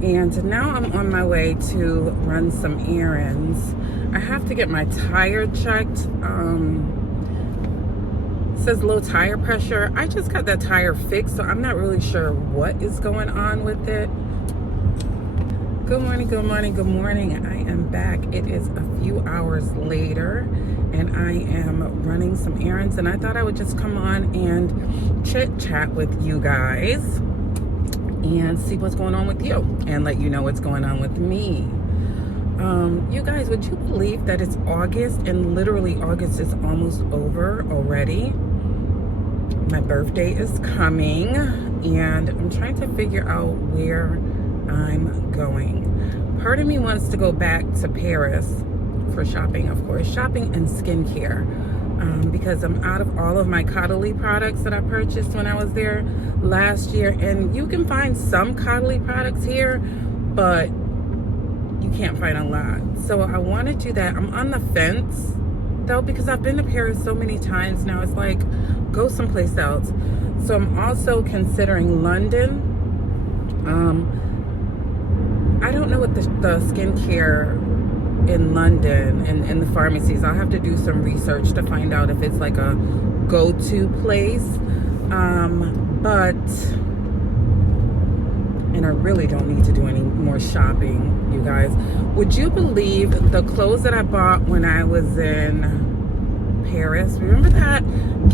And now I'm on my way to run some errands. I have to get my tire checked. It says low tire pressure. I just got that tire fixed, so I'm not really sure what is going on with it. Good morning, good morning, good morning. I am back. It is a few hours later and I am running some errands, and I thought I would just come on and chit chat with you guys and see what's going on with you and let you know what's going on with me. You guys, would you believe that it's August and literally August is almost over already? My birthday is coming and I'm trying to figure out where I'm going. Part of me wants to go back to Paris for shopping, of course, shopping and skincare, because I'm out of all of my Caudalie products that I purchased when I was there last year. And you can find some Caudalie products here, but you can't find a lot. So I want to do that. I'm on the fence though, because I've been to Paris so many times now. It's like, go someplace else. So I'm also considering London. I don't know what the skincare in London and in the pharmacies. I'll have to do some research to find out if it's like a go-to place. But, and I really don't need to do any more shopping, you guys. Would you believe the clothes that I bought when I was in Paris? Remember that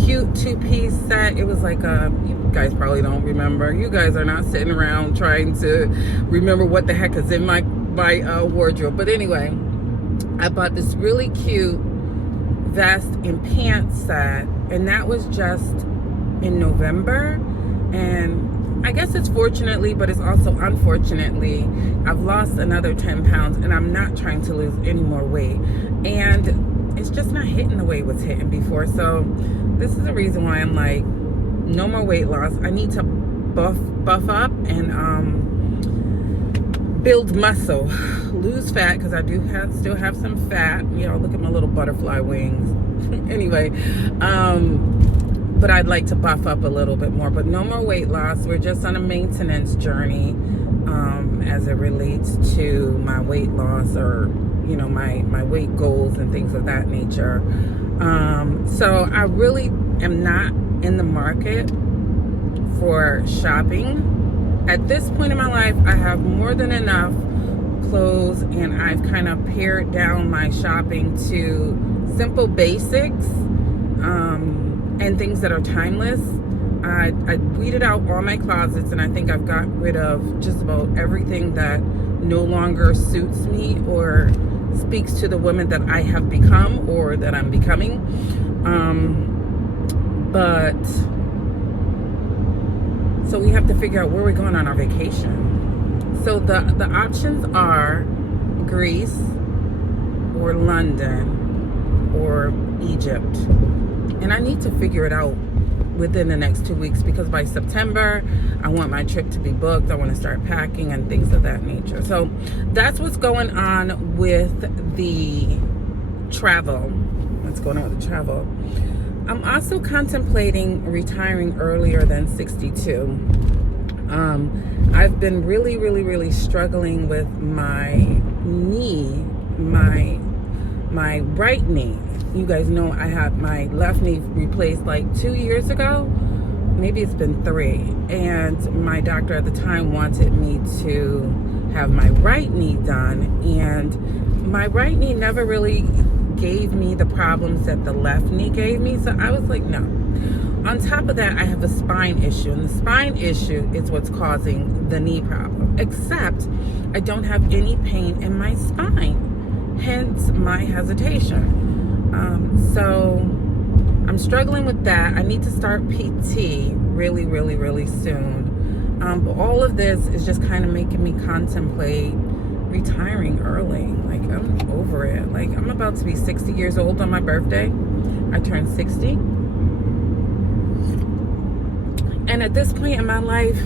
cute two-piece set? It was like a, you guys probably don't remember. You guys are not sitting around trying to remember what the heck is in my wardrobe. But anyway, I bought this really cute vest and pants set, and that was just in November. And I guess it's fortunately, but it's also unfortunately, I've lost another 10 pounds, and I'm not trying to lose any more weight. And it's just not hitting the way it was hitting before. So this is the reason why I'm like, no more weight loss. I need to buff up and build muscle, lose fat, because I do still have some fat. You know, look at my little butterfly wings. Anyway, but I'd like to buff up a little bit more. But no more weight loss. We're just on a maintenance journey as it relates to my weight loss, or you know, my weight goals and things of that nature. So I really am not in the market for shopping. At this point in my life, I have more than enough clothes, and I've kind of pared down my shopping to simple basics and things that are timeless. I weeded out all my closets, and I think I've got rid of just about everything that no longer suits me or speaks to the woman that I have become or that I'm becoming. But so we have to figure out where we're going on our vacation. So the options are Greece or London or Egypt. And I need to figure it out within the next 2 weeks, because by September, I want my trip to be booked. I want to start packing and things of that nature. So that's what's going on with the travel. What's going on with the travel? I'm also contemplating retiring earlier than 62. I've been really struggling with my knee, my right knee. You guys know I had my left knee replaced like 2 years ago. Maybe it's been 3. And my doctor at the time wanted me to have my right knee done. And my right knee never really gave me the problems that the left knee gave me. So I was like, no. On top of that, I have a spine issue. And the spine issue is what's causing the knee problem. Except I don't have any pain in my spine. Hence my hesitation. So I'm struggling with that. I need to start PT really soon. But all of this is just kind of making me contemplate retiring early. Like, I'm over it. Like, I'm about to be 60 years old on my birthday. I turned 60. And at this point in my life,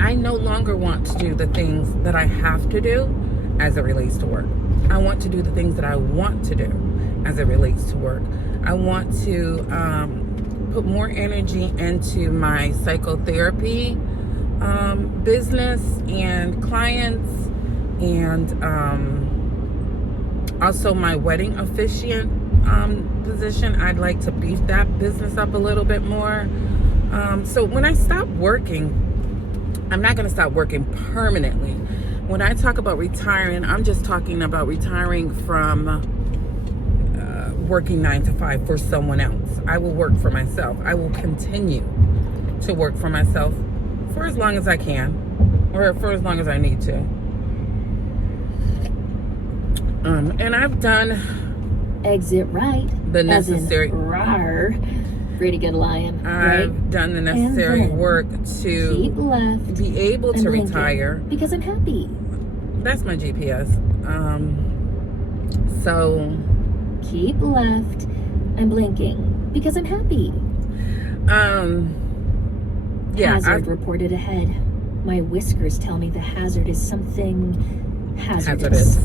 I no longer want to do the things that I have to do as it relates to work. I want to do the things that I want to do as it relates to work. I want to put more energy into my psychotherapy business and clients, and also my wedding officiant position. I'd like to beef that business up a little bit more. So when I stop working, I'm not going to stop working permanently. When I talk about retiring, I'm just talking about retiring from working 9 to 5 for someone else. I will work for myself. I will continue to work for myself for as long as I can, or for as long as I need to. And I've done exit right, the necessary, as in rawr. Pretty good lion, right? I've done the necessary work to keep left be able to retire because I'm happy. That's my GPS. So keep left. I'm blinking because I'm happy. Yeah. Hazard reported ahead. My whiskers tell me the hazard is something hazardous.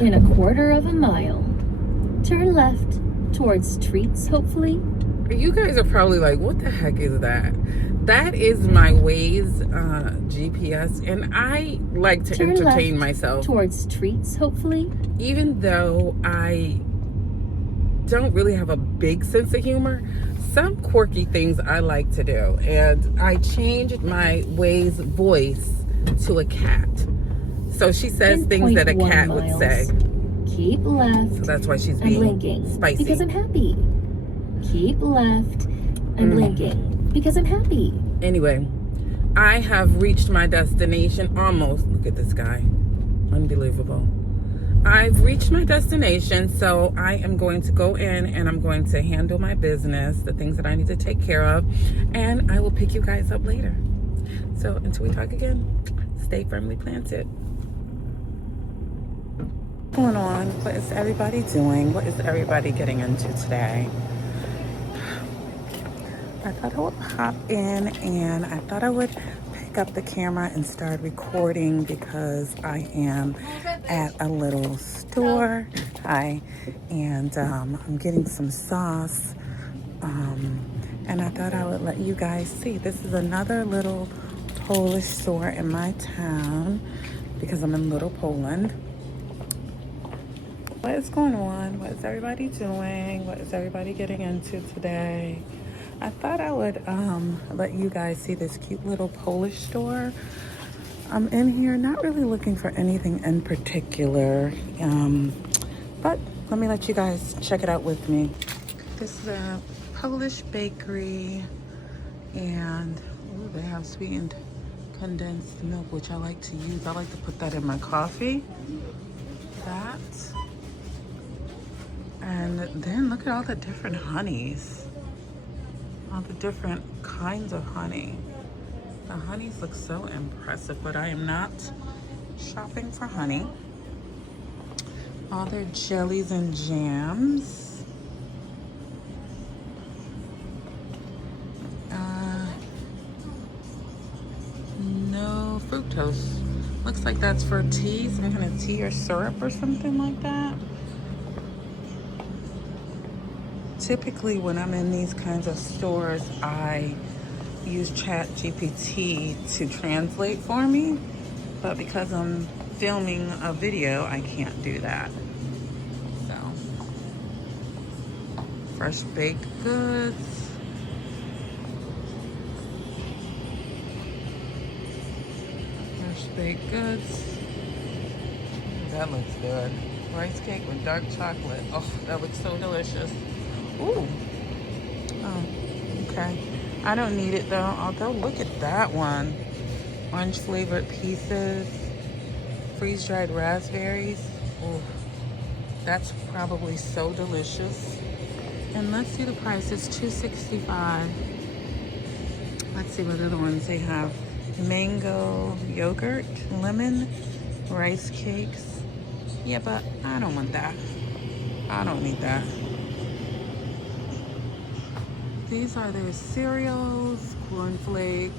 In 1/4 of a mile. Turn left towards treats, hopefully. You guys are probably like, what the heck is that? that is my Waze GPS, and I like to Turn entertain left myself. Towards treats, hopefully. Even though I don't really have a big sense of humor, some quirky things I like to do. And I changed my Waze voice to a cat. So she says things that a 10.1 cat would say. Keep left. So that's why she's I'm being blinking spicy. because I'm happy. Keep left. I'm blinking because I'm happy. Anyway, I have reached my destination almost. Look at this guy. Unbelievable. I've reached my destination, so I am going to go in and I'm going to handle my business, the things that I need to take care of, and I will pick you guys up later. So until we talk again, stay firmly planted. What's going on? What is everybody doing? What is everybody getting into today? I thought I would pop in and I thought I would pick up the camera and start recording because I am at a little store. And I'm getting some sauce. And I thought I would let you guys see. This is another little Polish store in my town because I'm in Little Poland. What is going on? What is everybody doing? What is everybody getting into today? I thought I would let you guys see this cute little Polish store. I'm in here not really looking for anything in particular, but let me let you guys check it out with me. This is a Polish bakery, and ooh, they have sweetened condensed milk, which I like to use. I like to put that in my coffee. That. And then look at all the different honeys. All the different kinds of honey. The honeys look so impressive, but I am not shopping for honey. All their jellies and jams. No fructose. Looks like that's for tea, some kind of tea or syrup or something like that. Typically, when I'm in these kinds of stores, I use ChatGPT to translate for me, but because I'm filming a video, I can't do that. So, fresh baked goods. Fresh baked goods. That looks good. Rice cake with dark chocolate. Oh, that looks so delicious. Ooh. Oh, okay. I don't need it though. Although, look at that one. Orange flavored pieces. Freeze-dried raspberries. Ooh. That's probably so delicious. And let's see the price. It's $2.65. Let's see what other ones they have. Mango yogurt, lemon, rice cakes. Yeah, but I don't want that. I don't need that. These are their cereals, cornflakes,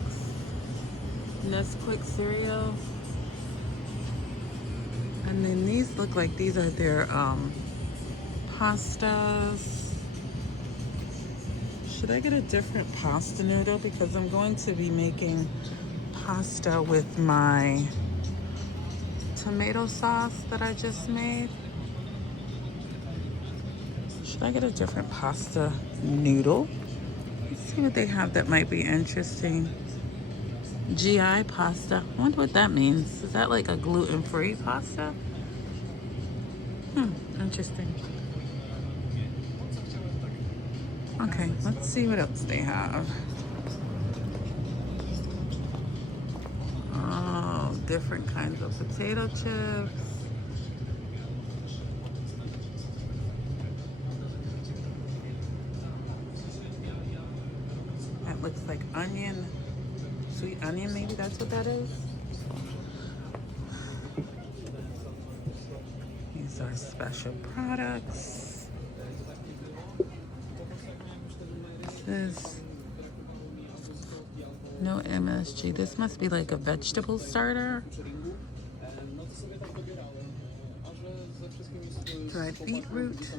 Nesquik cereal. And then these look like these are their pastas. Should I get a different pasta noodle? Because I'm going to be making pasta with my tomato sauce that I just made. Should I get a different pasta noodle? Let's see what they have that might be interesting. GI pasta. I wonder what that means. Is that like a gluten-free pasta? Interesting. Okay, let's see what else they have. Oh, different kinds of potato chips. That looks like onion, sweet onion, maybe that's what that is. These are special products. This is no MSG. This must be like a vegetable starter. dried beetroot.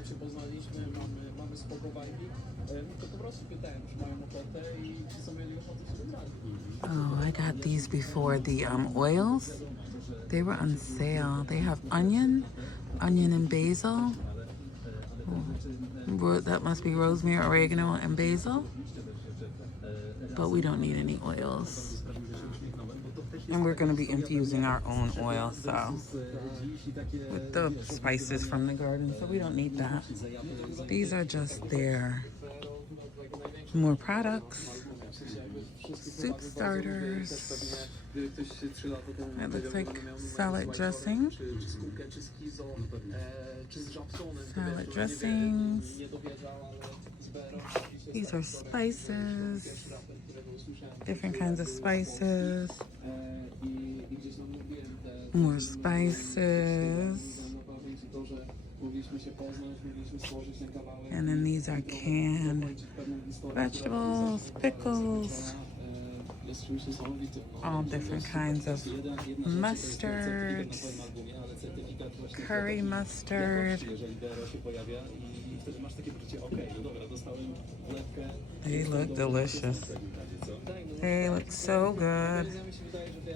Oh, I got these before. The oils, they were on sale. They have onion and basil. That must be rosemary, oregano, and basil. But we don't need any oils. And we're gonna be infusing our own oil, so with the spices from the garden, so we don't need that. These are just their more products. Soup starters. It looks like salad dressing. Salad dressings. These are spices. Different kinds of spices. More spices. And then these are canned vegetables, pickles, all different kinds of mustards, curry mustard. They look delicious. They look so good.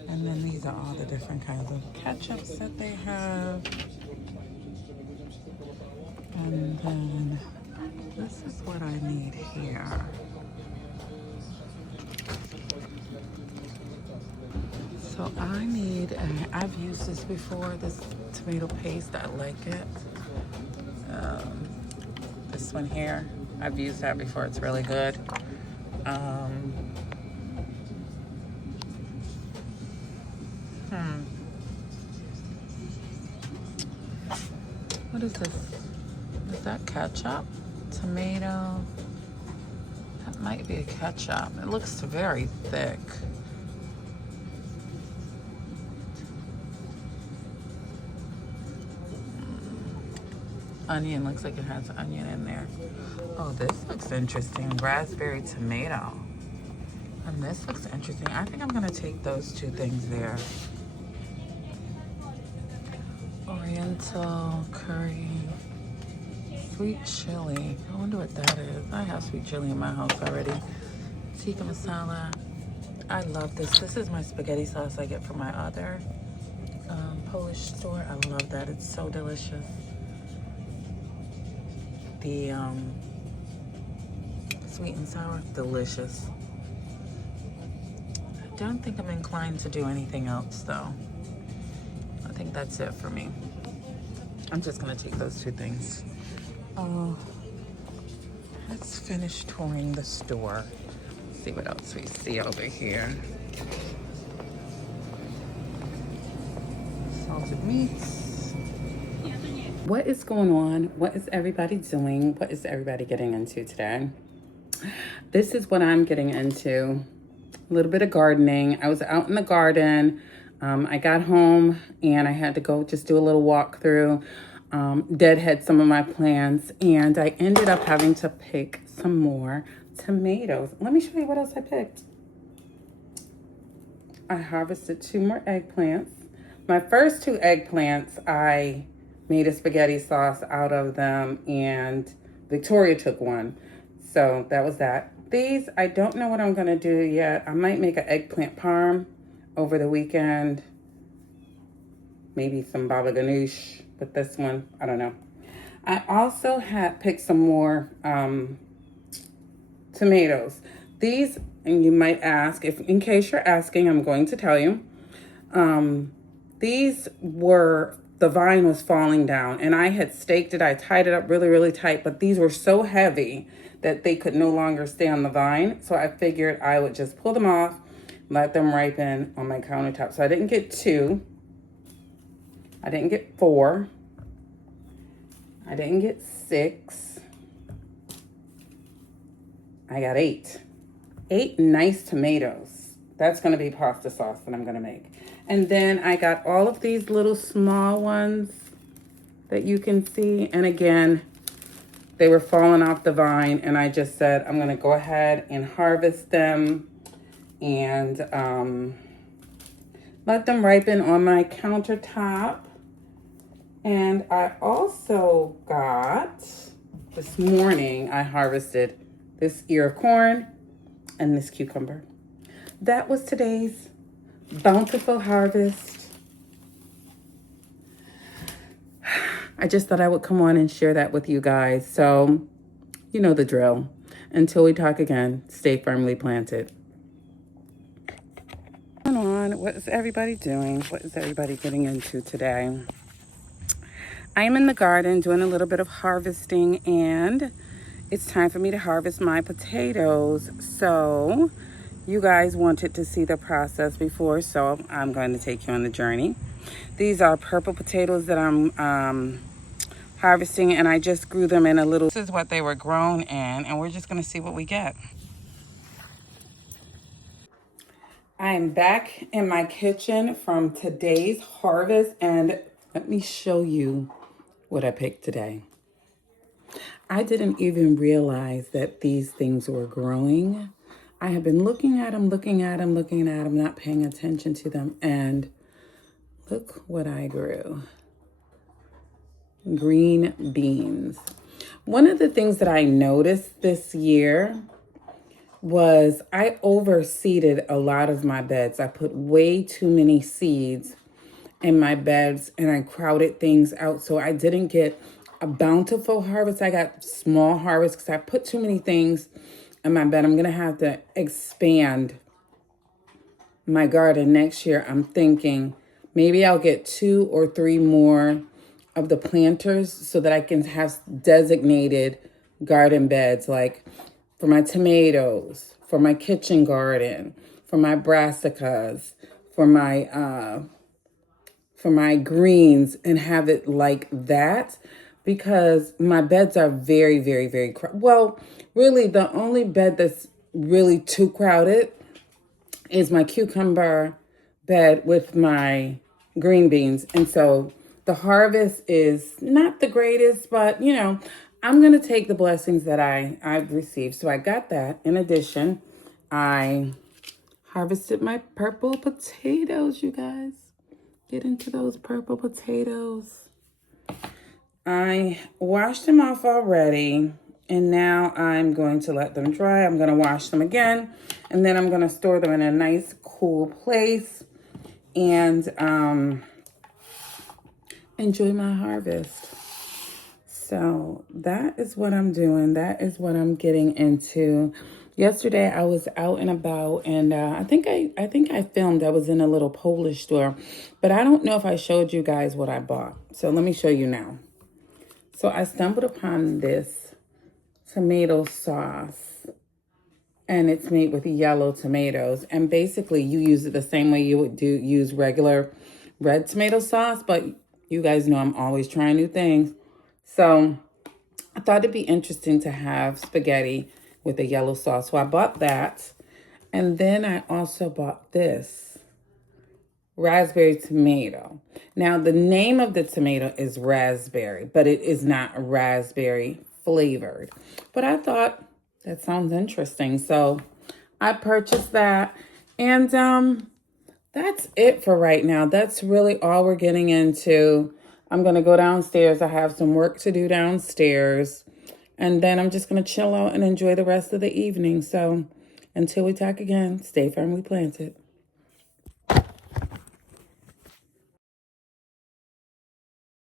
And then these are all the different kinds of ketchups that they have. And then this is what I need here. So I need, I've used this before, this tomato paste. I like it. This one here, I've used that before. It's really good. What is this? Is that ketchup? Tomato? That might be a ketchup. It looks very thick. Onion, looks like it has onion in there. Oh, this looks interesting. Raspberry tomato. And this looks interesting. I think I'm gonna take those two things there. Oriental curry. Sweet chili. I wonder what that is. I have sweet chili in my house already. Tikka masala. I love this. This is my spaghetti sauce I get from my other Polish store. I love that. It's so delicious. The sweet and sour, delicious. I don't think I'm inclined to do anything else though. I think that's it for me. I'm just gonna take those two things. Let's finish touring the store. See what else we see over here. Salted meats. What is going on? What is everybody doing? What is everybody getting into today? This is what I'm getting into. A little bit of gardening. I was out in the garden. I got home and I had to go just do a little walk through, deadhead some of my plants, and I ended up having to pick some more tomatoes. Let me show you what else I picked. I harvested 2 more eggplants. My first 2 eggplants, I made a spaghetti sauce out of them, and Victoria took one. So that was that. These, I don't know what I'm gonna do yet. I might make an eggplant parm over the weekend. Maybe some baba ganoush with this one, I don't know. I also had picked some more tomatoes. These, and you might ask, if in case you're asking, I'm going to tell you. These were, the vine was falling down and I had staked it. I tied it up really, really tight, but these were so heavy that they could no longer stay on the vine. So I figured I would just pull them off, let them ripen on my countertop. So I didn't get 2. I didn't get 4. I didn't get 6. I got 8. 8 nice tomatoes. That's gonna be pasta sauce that I'm gonna make. And then I got all of these little small ones that you can see. And again, they were falling off the vine and I just said, I'm gonna go ahead and harvest them and let them ripen on my countertop. And And I also got, this morning, I harvested this ear of corn and this cucumber. That was today's bountiful harvest. I just thought I would come on and share that with you guys. So, you know the drill. Until we talk again, stay firmly planted. What's going on? What is everybody doing? What is everybody getting into today? I am in the garden doing a little bit of harvesting, and it's time for me to harvest my potatoes. So you guys wanted to see the process before, so I'm going to take you on the journey. These are purple potatoes that I'm harvesting, and I just grew them in a little. This is what they were grown in, and we're just going to see what we get. I'm back in my kitchen from today's harvest, and let me show you what I picked today. I didn't even realize that these things were growing. I have been looking at them, not paying attention to them, and look what I grew. Green beans. One of the things that I noticed this year was I overseeded a lot of my beds. I put way too many seeds in my beds and I crowded things out. So I didn't get a bountiful harvest. I got small harvest because I put too many things in my bed. I'm going to have to expand my garden next year. I'm thinking maybe I'll get 2 or 3 more of the planters so that I can have designated garden beds, like for my tomatoes, for my kitchen garden, for my brassicas, for my greens, and have it like that, because my beds are very, very, very crowded. Well, really the only bed that's really too crowded is my cucumber bed with my green beans. And so the harvest is not the greatest, but you know, I'm going to take the blessings that I've received. So I got that. In addition, I harvested my purple potatoes, you guys. Get into those purple potatoes. I washed them off already, and now I'm going to let them dry. I'm going to wash them again, and then I'm going to store them in a nice, cool place and enjoy my harvest. So that is what I'm doing. That is what I'm getting into. Yesterday I was out and about, and I think I filmed. I was in a little Polish store, but I don't know if I showed you guys what I bought. So let me show you now. So I stumbled upon this tomato sauce, and it's made with yellow tomatoes. And basically you use it the same way you would use regular red tomato sauce, but you guys know I'm always trying new things. So I thought it'd be interesting to have spaghetti with a yellow sauce. So I bought that. And then I also bought this raspberry tomato. Now the name of the tomato is raspberry, but it is not raspberry flavored. But I thought that sounds interesting. So I purchased that. And that's it for right now. That's really all we're getting into. I'm going to go downstairs. I have some work to do downstairs. And then I'm just going to chill out and enjoy the rest of the evening. So until we talk again, stay firmly planted.